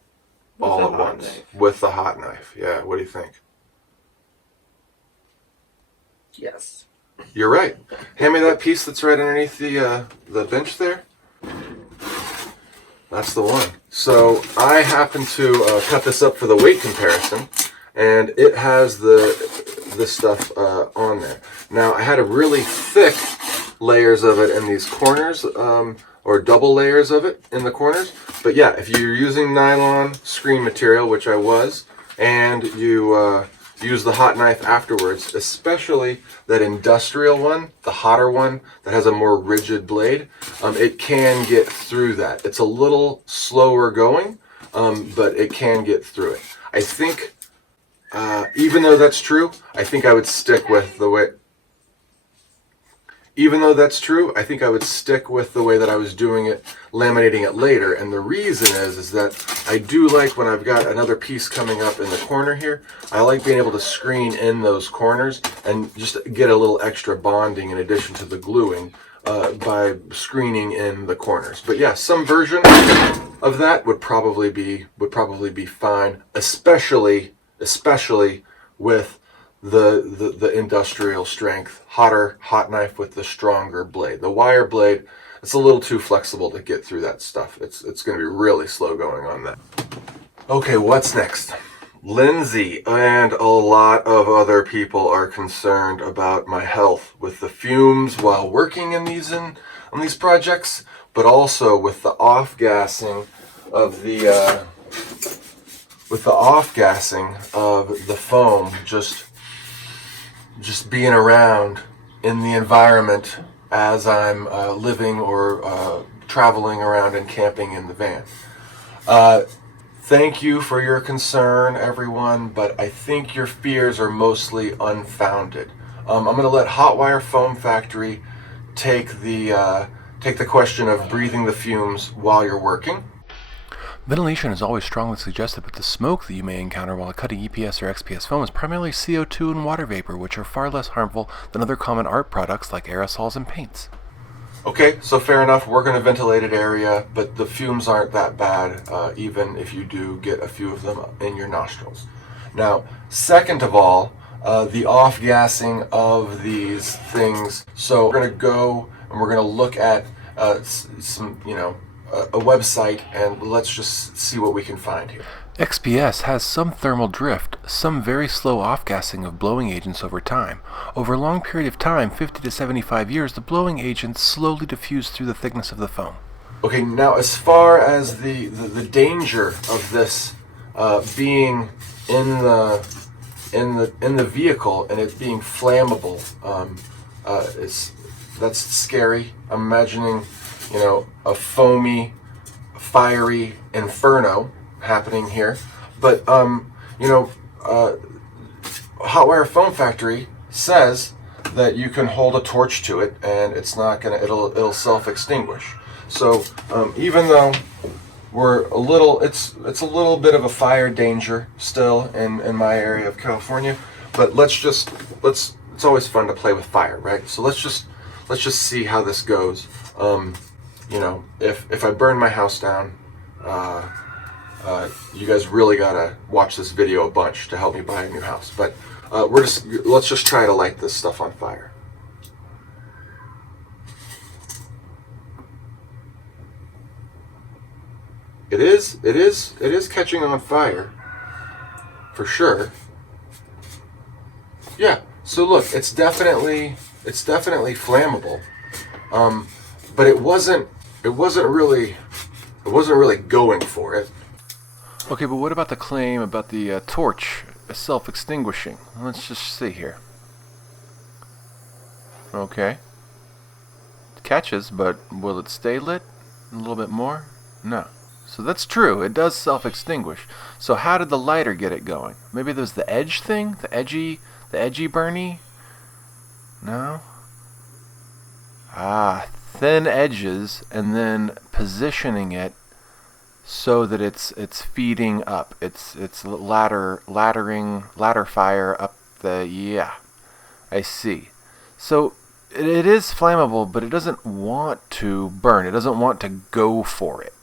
all at once with the hot knife? Yeah, what do you think? Yes. You're right. Hand me that piece that's right underneath the bench there. That's the one. So I happen to cut this up for the weight comparison, and it has this stuff on there. Now I had a really thick layers of it in these corners, or double layers of it in the corners. But yeah, if you're using nylon screen material, which I was, and you use the hot knife afterwards, especially that industrial one, the hotter one that has a more rigid blade, it can get through that. It's a little slower going, but it can get through it. I think, even though that's true, I think I would stick with the way... Even though that's true, I think I would stick with the way that I was doing it, laminating it later. And the reason is that I do like, when I've got another piece coming up in the corner here, I like being able to screen in those corners and just get a little extra bonding in addition to the gluing by screening in the corners. But yeah, some version of that would probably be fine, especially with the industrial strength hot knife with the stronger blade. The wire blade, it's a little too flexible to get through that stuff. It's going to be really slow going on that. Okay, what's next? Lindsay and a lot of other people are concerned about my health with the fumes while working on these projects, but also with the off-gassing of the foam just being around in the environment as I'm living or traveling around and camping in the van. Thank you for your concern, everyone, but I think your fears are mostly unfounded. I'm going to let Hotwire Foam Factory take the question of breathing the fumes while you're working. Ventilation is always strongly suggested, but the smoke that you may encounter while cutting EPS or XPS foam is primarily CO2 and water vapor, which are far less harmful than other common art products like aerosols and paints. Okay, so fair enough, work in a ventilated area, but the fumes aren't that bad, even if you do get a few of them in your nostrils. Now, second of all, the off-gassing of these things. So we're going to go and we're going to look at some, a website, and let's just see what we can find here. XPS has some thermal drift, some very slow off-gassing of blowing agents over time. Over a long period of time, 50 to 75 years, the blowing agents slowly diffuse through the thickness of the foam. Okay, now as far as the danger of this being in the vehicle and it being flammable, that's scary. I'm imagining, a foamy, fiery inferno happening here. But Hotwire Foam Factory says that you can hold a torch to it and it's not gonna it'll self-extinguish. So even though we're a little it's a little bit of a fire danger still in my area of California, but it's always fun to play with fire, right? So let's just see how this goes. If I burn my house down, you guys really gotta watch this video a bunch to help me buy a new house. But let's just try to light this stuff on fire. It is catching on fire, for sure. Yeah. So look, it's definitely flammable. But it wasn't really going for it. Okay, but what about the claim about the torch self-extinguishing? Let's just see here. Okay. It catches, but will it stay lit a little bit more? No. So that's true, it does self-extinguish. So how did the lighter get it going? Maybe there's the edge thing? The edgy burny? No? Thin edges, and then positioning it so that it's feeding up. It's ladder fire up the, yeah. I see. So it is flammable, but it doesn't want to burn. It doesn't want to go for it.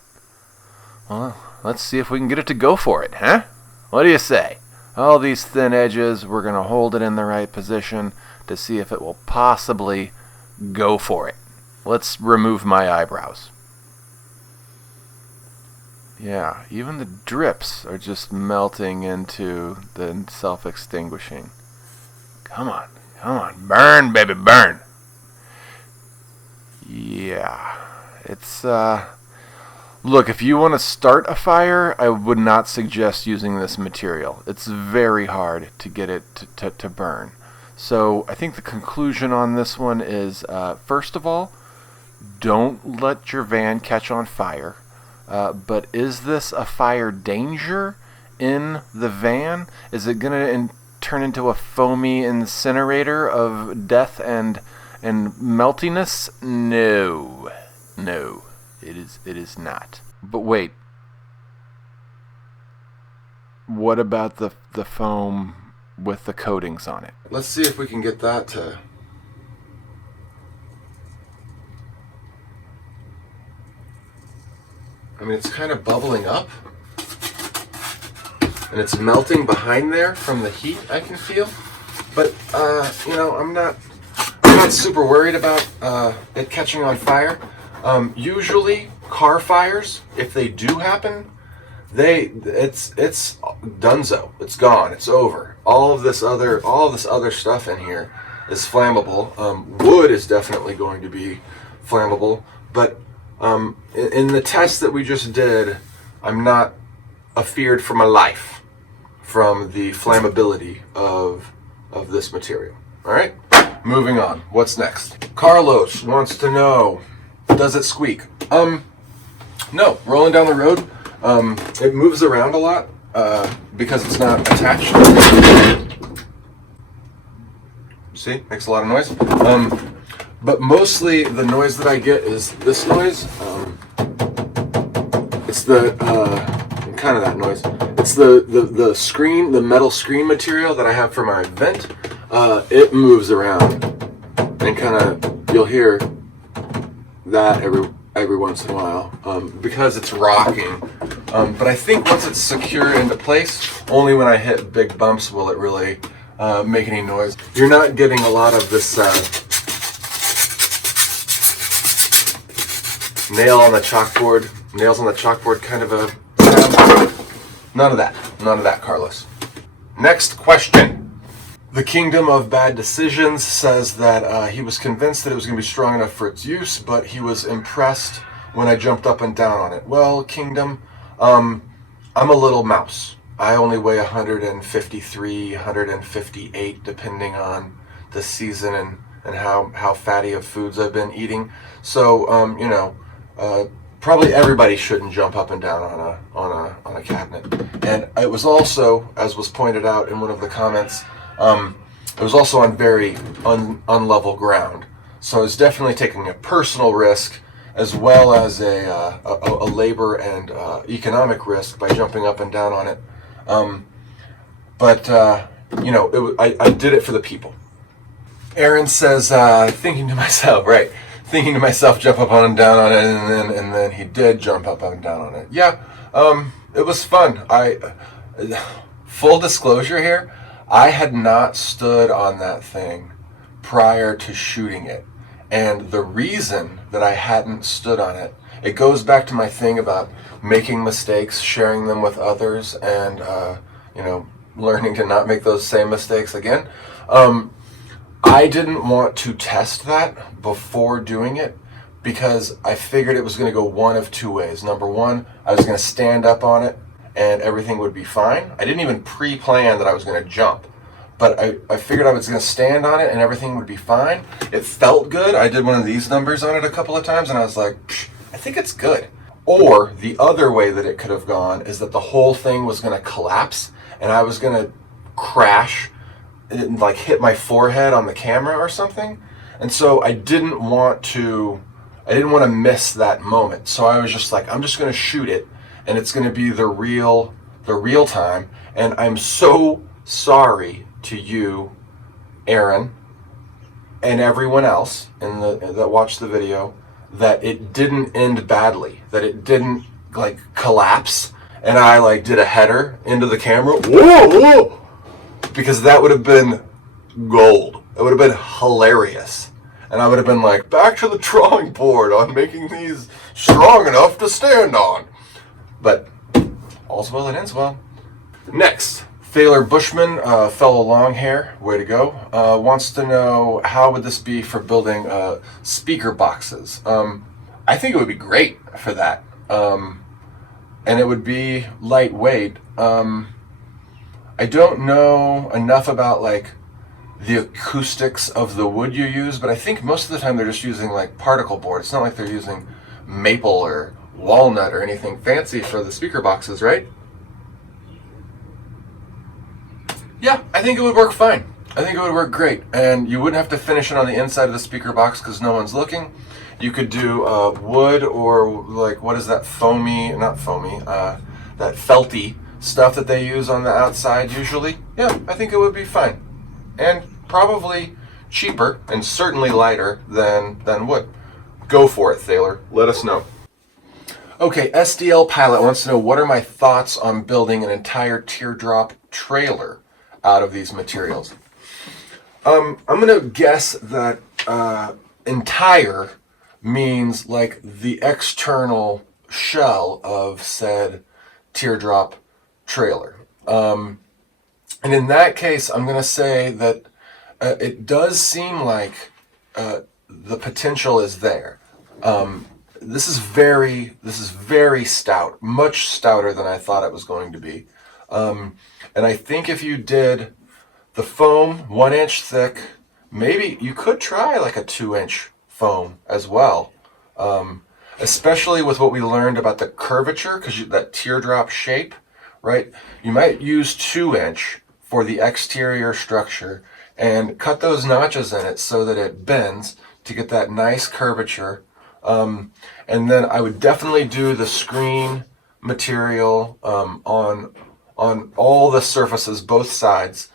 Well, let's see if we can get it to go for it, huh? What do you say? All these thin edges, we're going to hold it in the right position to see if it will possibly go for it. Let's remove my eyebrows. Yeah, even the drips are just melting into the self-extinguishing. Come on, burn, baby, burn. Yeah, it's, look, if you want to start a fire, I would not suggest using this material. It's very hard to get it to burn. So I think the conclusion on this one is, first of all, don't let your van catch on fire. But is this a fire danger in the van? Is it going to turn into a foamy incinerator of death and meltiness? No, it is not. But wait, what about the foam with the coatings on it? Let's see if we can get that to... I mean, it's kind of bubbling up, and it's melting behind there from the heat I can feel. But I'm not super worried about it catching on fire. Usually, car fires, if they do happen, it's donezo. It's gone. It's over. All this other stuff in here is flammable. Wood is definitely going to be flammable, but in the test that we just did, I'm not afeared for my life from the flammability of this material. All right. moving on. What's next? Carlos wants to know, does it squeak? No. Rolling down the road, it moves around a lot because it's not attached. See, makes a lot of noise. But mostly the noise that I get is this noise. It's the kind of that noise. It's the screen, the metal screen material that I have for my vent. It moves around, and kind of you'll hear that every once in a while because it's rocking. But I think once it's secure into place, only when I hit big bumps will it really make any noise. You're not getting a lot of this nails on the chalkboard kind of a sound. None of that, Carlos. Next question. The Kingdom of Bad Decisions says that he was convinced that it was going to be strong enough for its use, but he was impressed when I jumped up and down on it. Well, Kingdom, I'm a little mouse. I only weigh 153, 158, depending on the season and how fatty of foods I've been eating. So, probably everybody shouldn't jump up and down on a cabinet. And it was also, as was pointed out in one of the comments, it was also on very unlevel ground. So I was definitely taking a personal risk as well as a labor and economic risk by jumping up and down on it. I did it for the people. Aaron says, thinking to myself, jump up on and down on it, and then he did jump up and down on it. Yeah, it was fun. Full disclosure here, I had not stood on that thing prior to shooting it, and the reason that I hadn't stood on it, it goes back to my thing about making mistakes, sharing them with others, and learning to not make those same mistakes again. I didn't want to test that before doing it because I figured it was going to go one of two ways. Number one, I was going to stand up on it and everything would be fine. I didn't even pre-plan that I was going to jump, but I figured I was going to stand on it and everything would be fine. It felt good. I did one of these numbers on it a couple of times and I was like, I think it's good. Or the other way that it could have gone is that the whole thing was going to collapse and I was going to crash and like hit my forehead on the camera or something. And so I didn't want to miss that moment. So I was just like, I'm just going to shoot it and it's going to be the real time. And I'm so sorry to you, Aaron, and everyone else that watched the video, that it didn't end badly, that it didn't like collapse and I like did a header into the camera. Whoa! Because that would have been gold. It would have been hilarious. And I would have been like, back to the drawing board on making these strong enough to stand on. But all's well that ends well. Next, Thaler Bushman, fellow long hair, way to go, wants to know how would this be for building speaker boxes. I think it would be great for that. And it would be lightweight. I don't know enough about like the acoustics of the wood you use, but I think most of the time they're just using like particle board. It's not like they're using maple or walnut or anything fancy for the speaker boxes, right? Yeah, I think it would work fine. I think it would work great. And you wouldn't have to finish it on the inside of the speaker box because no one's looking. You could do wood or like, what is that that felty stuff that they use on the outside usually. Yeah, I think it would be fine. And probably cheaper and certainly lighter than wood. Go for it, Thaler. Let us know. Okay, SDL Pilot wants to know, what are my thoughts on building an entire teardrop trailer out of these materials? I'm going to guess that entire means like the external shell of said teardrop trailer. And in that case, I'm going to say that it does seem like the potential is there. This is very stout, much stouter than I thought it was going to be. And I think if you did the foam 1 inch thick, maybe you could try like a 2-inch foam as well. Especially with what we learned about the curvature, because that teardrop shape, right? You might use 2-inch for the exterior structure and cut those notches in it so that it bends to get that nice curvature. And then I would definitely do the screen material on all the surfaces, both sides.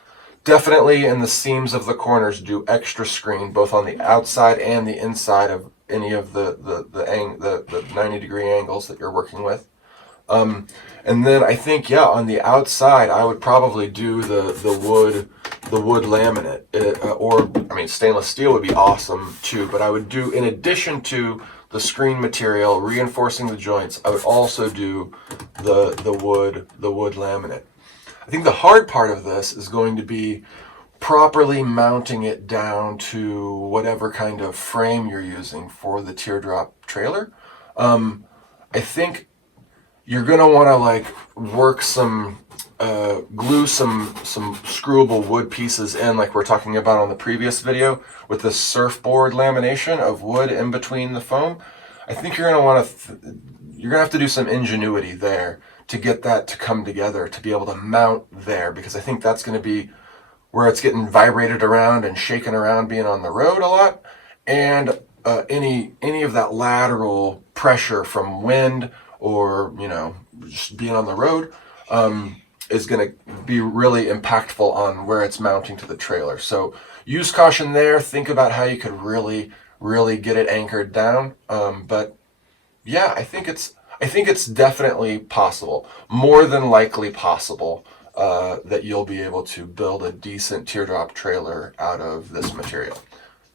Definitely in the seams of the corners, do extra screen, both on the outside and the inside of any of the 90-degree angles that you're working with. And then I think, yeah, on the outside, I would probably do the wood laminate, or I mean, stainless steel would be awesome too. But I would do, in addition to the screen material reinforcing the joints, I would also do the wood laminate. I think the hard part of this is going to be properly mounting it down to whatever kind of frame you're using for the teardrop trailer. I think you're gonna want to like work some glue some screwable wood pieces in, like we're talking about on the previous video with the surfboard lamination of wood in between the foam. I think you're gonna want to you're gonna have to do some ingenuity there to get that to come together, to be able to mount there, because I think that's going to be where it's getting vibrated around and shaken around being on the road a lot, and any of that lateral pressure from wind or, you know, just being on the road is going to be really impactful on where it's mounting to the trailer. So use caution there. Think about how you could really get it anchored down. But yeah, I think it's definitely possible, more than likely possible, that you'll be able to build a decent teardrop trailer out of this material.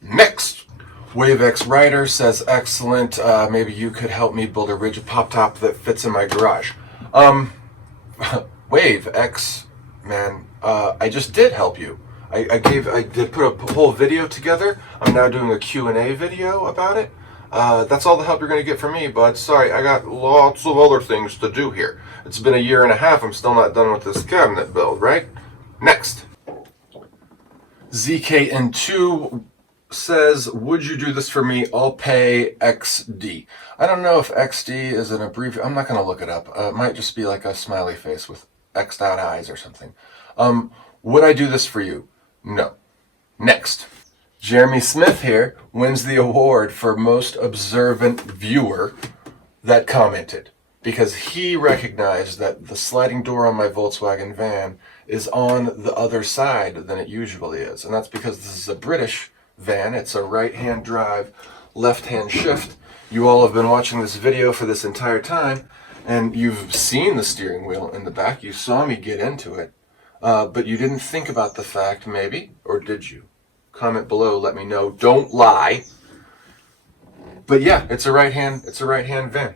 Next, WaveX Rider says, excellent. Maybe you could help me build a rigid pop top that fits in my garage. WaveX, man, I just did help you. I did put a whole video together. I'm now doing a Q&A video about it. That's all the help you're going to get from me, bud. Sorry, I got lots of other things to do here. It's been a year and a half. I'm still not done with this cabinet build, right? Next. ZKN2 says, would you do this for me? I'll pay XD. I don't know if XD is an abbreviation. I'm not going to look it up. It might just be like a smiley face with X'd out eyes or something. Would I do this for you? No. Next. Jeremy Smith here wins the award for most observant viewer that commented, because he recognized that the sliding door on my Volkswagen van is on the other side than it usually is. And that's because this is a British van. It's a right-hand drive, left-hand shift. You all have been watching this video for this entire time, and you've seen the steering wheel in the back. You saw me get into it, but you didn't think about the fact, maybe, or did you? Comment below, let me know. Don't lie. But yeah, it's a right-hand van.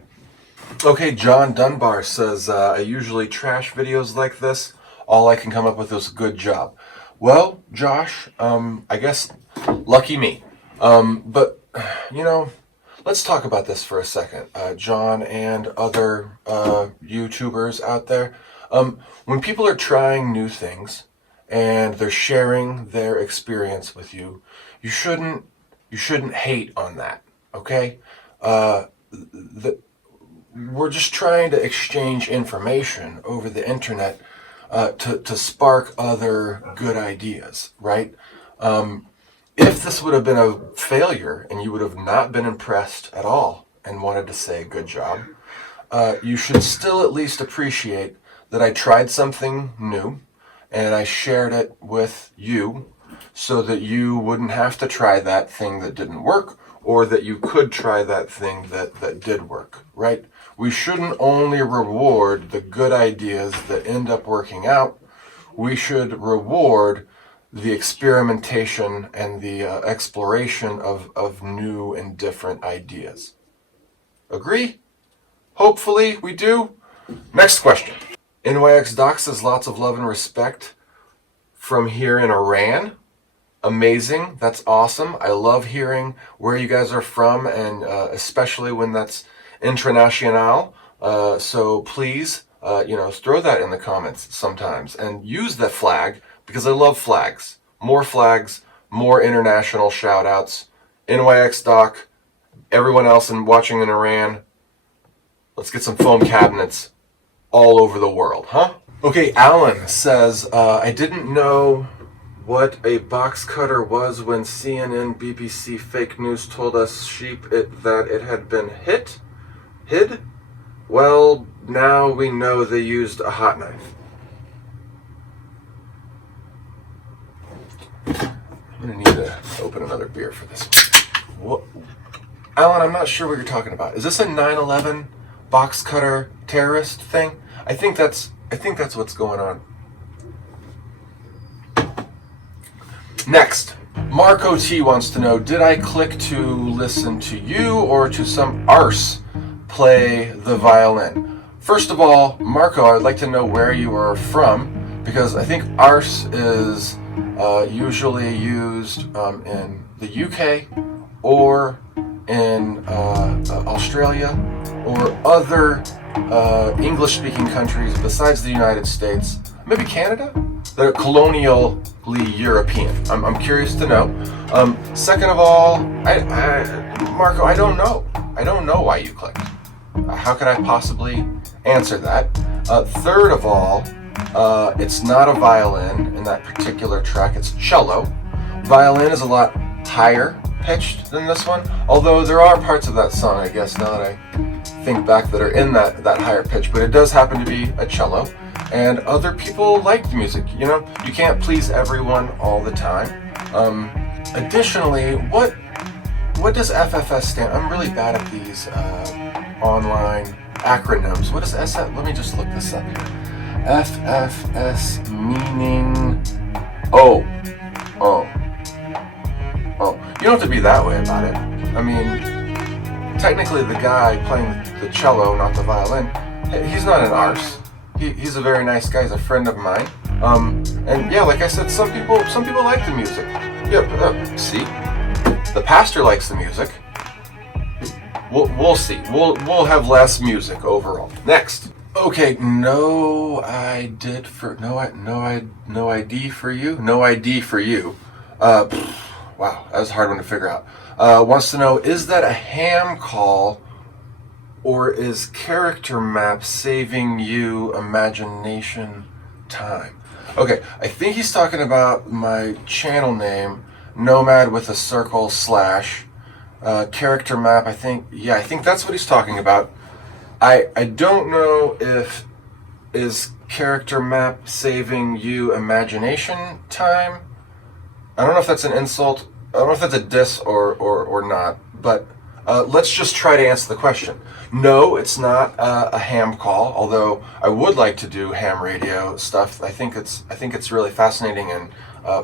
Okay, John Dunbar says, I usually trash videos like this. All I can come up with is good job. Well, Josh, I guess lucky me. But, you know, let's talk about this for a second. John and other YouTubers out there. When people are trying new things and they're sharing their experience with you, you shouldn't hate on that, okay? We're just trying to exchange information over the internet to spark other good ideas, right? If this would have been a failure and you would have not been impressed at all and wanted to say good job, you should still at least appreciate that I tried something new and I shared it with you so that you wouldn't have to try that thing that didn't work, or that you could try that thing that did work, right? We shouldn't only reward the good ideas that end up working out. We should reward the experimentation and the exploration of new and different ideas. Agree? Hopefully we do. Next question. NYX Docs says, lots of love and respect from here in Iran. Amazing. That's awesome. I love hearing where you guys are from, and especially when that's international. So please, throw that in the comments sometimes and use the flag, because I love flags. More flags, more international shout outs. NYX Doc, everyone else watching in Iran. Let's get some foam cabinets all over the world, huh? Okay, Alan says, I didn't know what a box cutter was when CNN, BBC fake news told us that it had been hid. Well, now we know they used a hot knife. I'm gonna need to open another beer for this one. What? Alan, I'm not sure what you're talking about. Is this a 9/11 box cutter terrorist thing? I think that's what's going on. Next, Marco T wants to know, did I click to listen to you or to some arse play the violin? First of all, Marco, I'd like to know where you are from, because I think arse is usually used in the UK or in Australia or other English-speaking countries besides the United States, maybe Canada, that are colonially European. I'm curious to know. Second of all, Marco, I don't know. I don't know why you clicked. How could I possibly answer that? Third of all, it's not a violin in that particular track, it's cello. Violin is a lot higher pitched than this one, although there are parts of that song, I guess, now that I think back, that are in that higher pitch, but it does happen to be a cello, and other people like the music. You know, you can't please everyone all the time. Additionally, what does FFS stand? I'm really bad at these online acronyms. What does SF? Let me just look this up here. FFS meaning oh. You don't have to be that way about it. I mean, technically the guy playing the cello, not the violin, he's not an arse. He's a very nice guy. He's a friend of mine. And yeah, like I said, some people like the music. Yeah, see, the pastor likes the music. We'll see. We'll have less music overall. Next. Okay, no ID for you. Wow, that was a hard one to figure out. Wants to know, is that a ham call or is character map saving you imagination time? Okay, I think he's talking about my channel name, Nomad with a circle / character map. I think that's what he's talking about. I don't know if is character map saving you imagination time. I don't know if that's an insult. I don't know if that's a diss or not. But let's just try to answer the question. No, it's not a ham call. Although I would like to do ham radio stuff. I think it's really fascinating and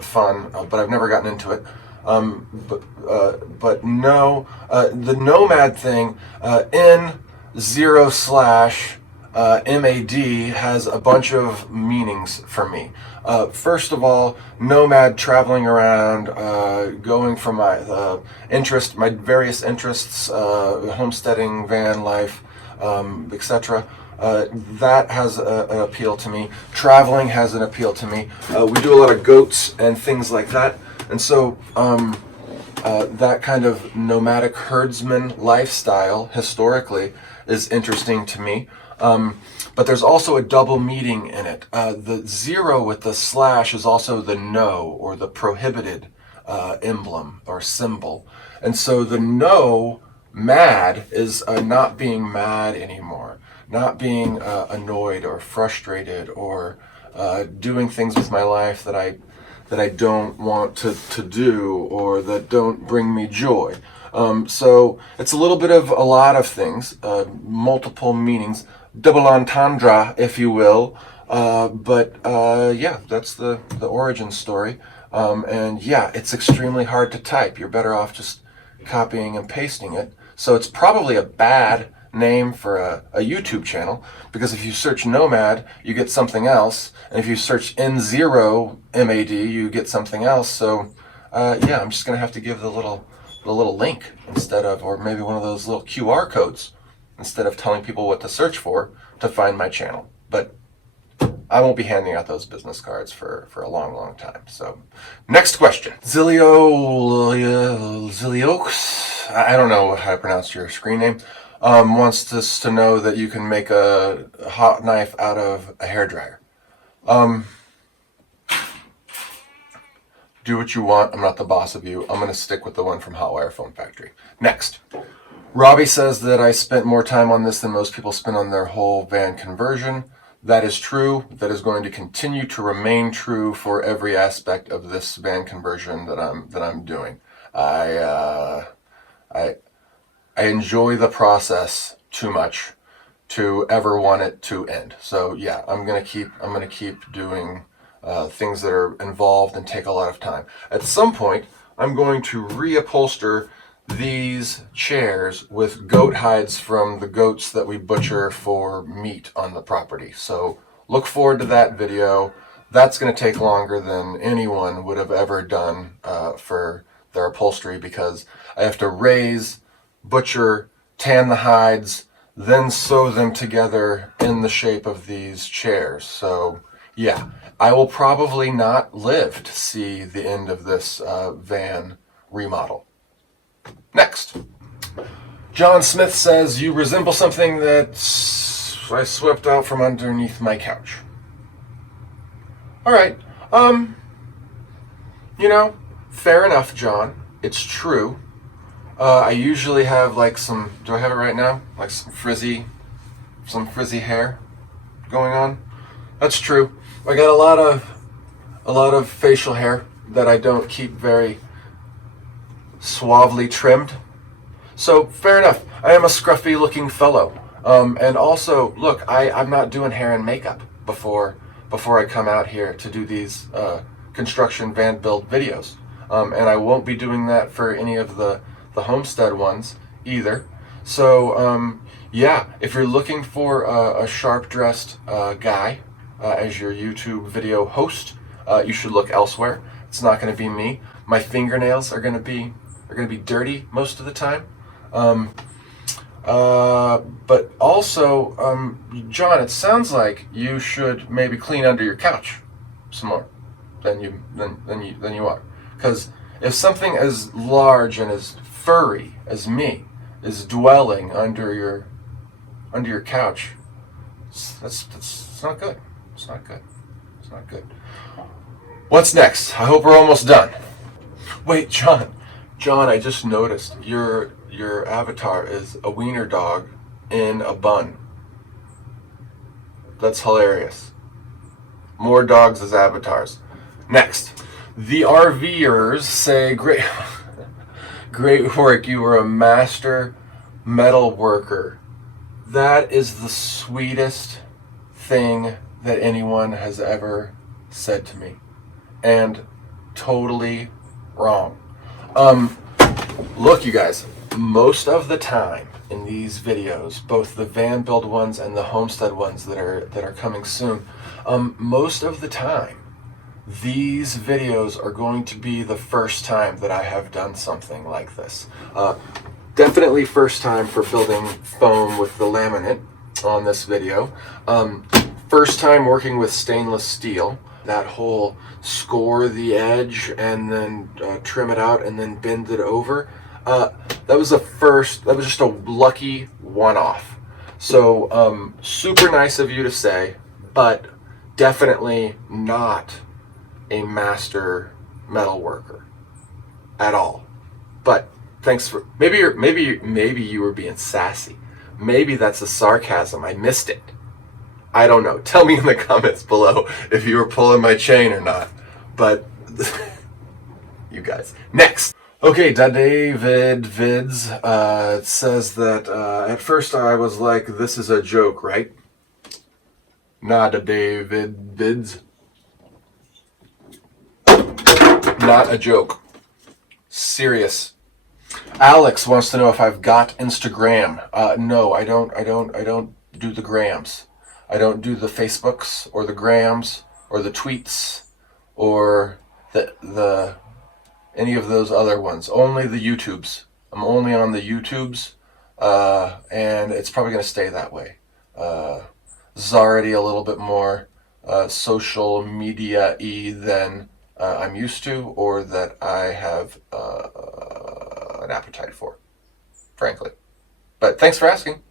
fun. But I've never gotten into it. But no, the nomad thing. N0/MAD has a bunch of meanings for me. First of all, nomad, traveling around, going from my various interests, homesteading, van life, etc. That has an appeal to me. Traveling has an appeal to me. We do a lot of goats and things like that, and so that kind of nomadic herdsman lifestyle historically is interesting to me. But there's also a double meaning in it. The 0 with the / is also the no or the prohibited emblem or symbol. And so the no mad is not being mad anymore, not being annoyed or frustrated or doing things with my life that I don't want to do or that don't bring me joy. So it's a little bit of a lot of things, multiple meanings, double entendre, if you will. But yeah, that's the origin story. And yeah, it's extremely hard to type. You're better off just copying and pasting it. So it's probably a bad name for a YouTube channel, because if you search Nomad, you get something else. And if you search N0MAD, you get something else. So yeah, I'm just going to have to give the little link instead of, or maybe one of those little QR codes instead of telling people what to search for to find my channel. But I won't be handing out those business cards for a long, long time. So, next question. Ziliox, I don't know how to pronounce your screen name, wants us to know that you can make a hot knife out of a hairdryer. Do what you want. I'm not the boss of you. I'm going to stick with the one from Hotwire Foam Factory. Next. Robbie says that I spent more time on this than most people spend on their whole van conversion. That is true. That is going to continue to remain true for every aspect of this van conversion that I'm doing. I enjoy the process too much to ever want it to end. So yeah, I'm gonna keep doing things that are involved and take a lot of time. At some point, I'm going to reupholster these chairs with goat hides from the goats that we butcher for meat on the property. So look forward to that video. That's going to take longer than anyone would have ever done for their upholstery, because I have to raise, butcher, tan the hides, then sew them together in the shape of these chairs. So yeah, I will probably not live to see the end of this van remodel. Next, John Smith says, you resemble something that I swept out from underneath my couch. All right, fair enough, John. It's true. I usually have like some, do I have it right now? Like some frizzy hair going on. That's true. I got a lot of facial hair that I don't keep very suavely trimmed. So fair enough. I am a scruffy looking fellow. And also, look, I'm not doing hair and makeup before I come out here to do these construction van build videos. And I won't be doing that for any of the homestead ones either. So yeah, if you're looking for a sharp dressed guy as your YouTube video host, you should look elsewhere. It's not going to be me. My fingernails are going to be dirty most of the time. But also, John, it sounds like you should maybe clean under your couch some more than you are. Because if something as large and as furry as me is dwelling under your couch, that's not good. It's not good. It's not good. What's next? I hope we're almost done. Wait, John, I just noticed your avatar is a wiener dog in a bun. That's hilarious. More dogs as avatars. Next, the RVers say, great work. You were a master metal worker. That is the sweetest thing that anyone has ever said to me, and totally wrong. Look, you guys, most of the time in these videos, both the van build ones and the homestead ones that are coming soon, most of the time these videos are going to be the first time that I have done something like this. Definitely first time for building foam with the laminate on this video. First time working with stainless steel. That whole score the edge and then trim it out and then bend it over. That was just a lucky one-off. So super nice of you to say, but definitely not a master metal worker at all. But thanks for, maybe you were being sassy. Maybe that's a sarcasm. I missed it. I don't know. Tell me in the comments below if you were pulling my chain or not. But you guys. Next. Okay, David Vids says that at first I was like, this is a joke, right? Not a David Vids. Not a joke. Serious. Alex wants to know if I've got Instagram. No, I don't do the grams. I don't do the Facebooks or the grams or the tweets or the any of those other ones. Only the YouTubes. I'm only on the YouTubes, and it's probably going to stay that way. This is already a little bit more social media-y than I'm used to, or that I have an appetite for, frankly. But thanks for asking.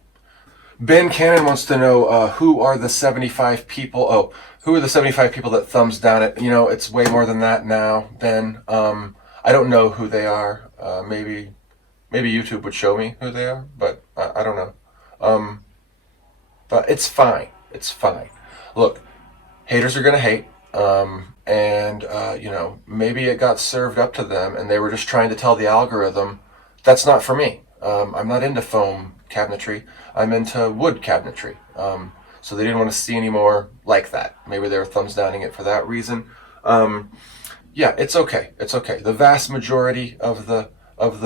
Ben Cannon wants to know who are the 75 people. Oh, who are the 75 people that thumbs down it? You know, it's way more than that now, Ben. I don't know who they are. Maybe YouTube would show me who they are, but I don't know. But it's fine. It's fine. Look, haters are gonna hate. And you know, maybe it got served up to them, and they were just trying to tell the algorithm that's not for me. I'm not into foam cabinetry. I'm into wood cabinetry. So they didn't want to see any more like that. Maybe they were thumbs downing it for that reason. Yeah, it's okay. It's okay. The vast majority of the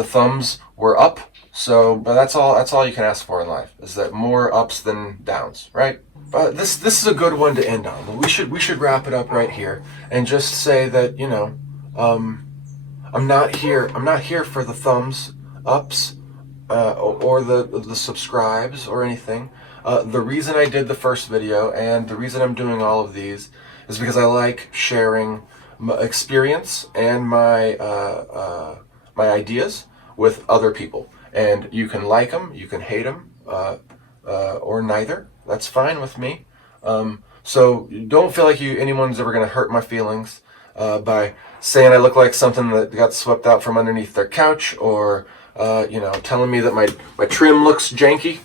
thumbs were up. So, but that's all you can ask for in life, is that more ups than downs, right? But this is a good one to end on. We should wrap it up right here and just say that, you know, I'm not here for the thumbs ups or the subscribes or anything. The reason I did the first video and the reason I'm doing all of these is because I like sharing my experience and my my ideas with other people. And you can like them, you can hate them, or neither. That's fine with me. So don't feel like anyone's ever going to hurt my feelings by saying I look like something that got swept out from underneath their couch, or you know, telling me that my trim looks janky,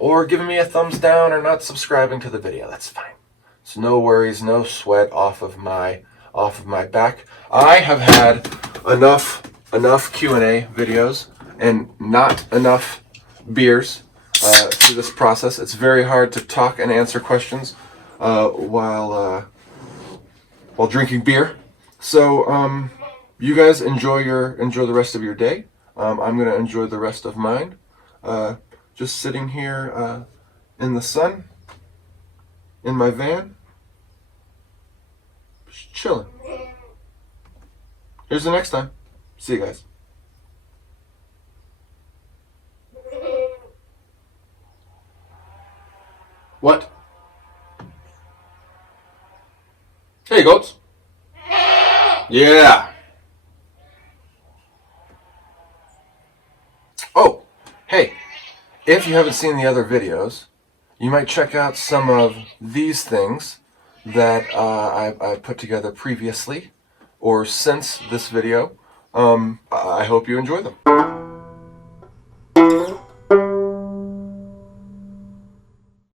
or giving me a thumbs down or not subscribing to the video. That's fine. So no worries, no sweat off of my back. I have had enough Q&A videos and not enough beers through this process. It's very hard to talk and answer questions while drinking beer. So you guys enjoy the rest of your day. I'm gonna enjoy the rest of mine. Just sitting here in the sun in my van, just chilling. Here's the next time. See you guys. What? Hey, goats. Yeah. Oh, hey, if you haven't seen the other videos, you might check out some of these things that I put together previously or since this video. I hope you enjoy them.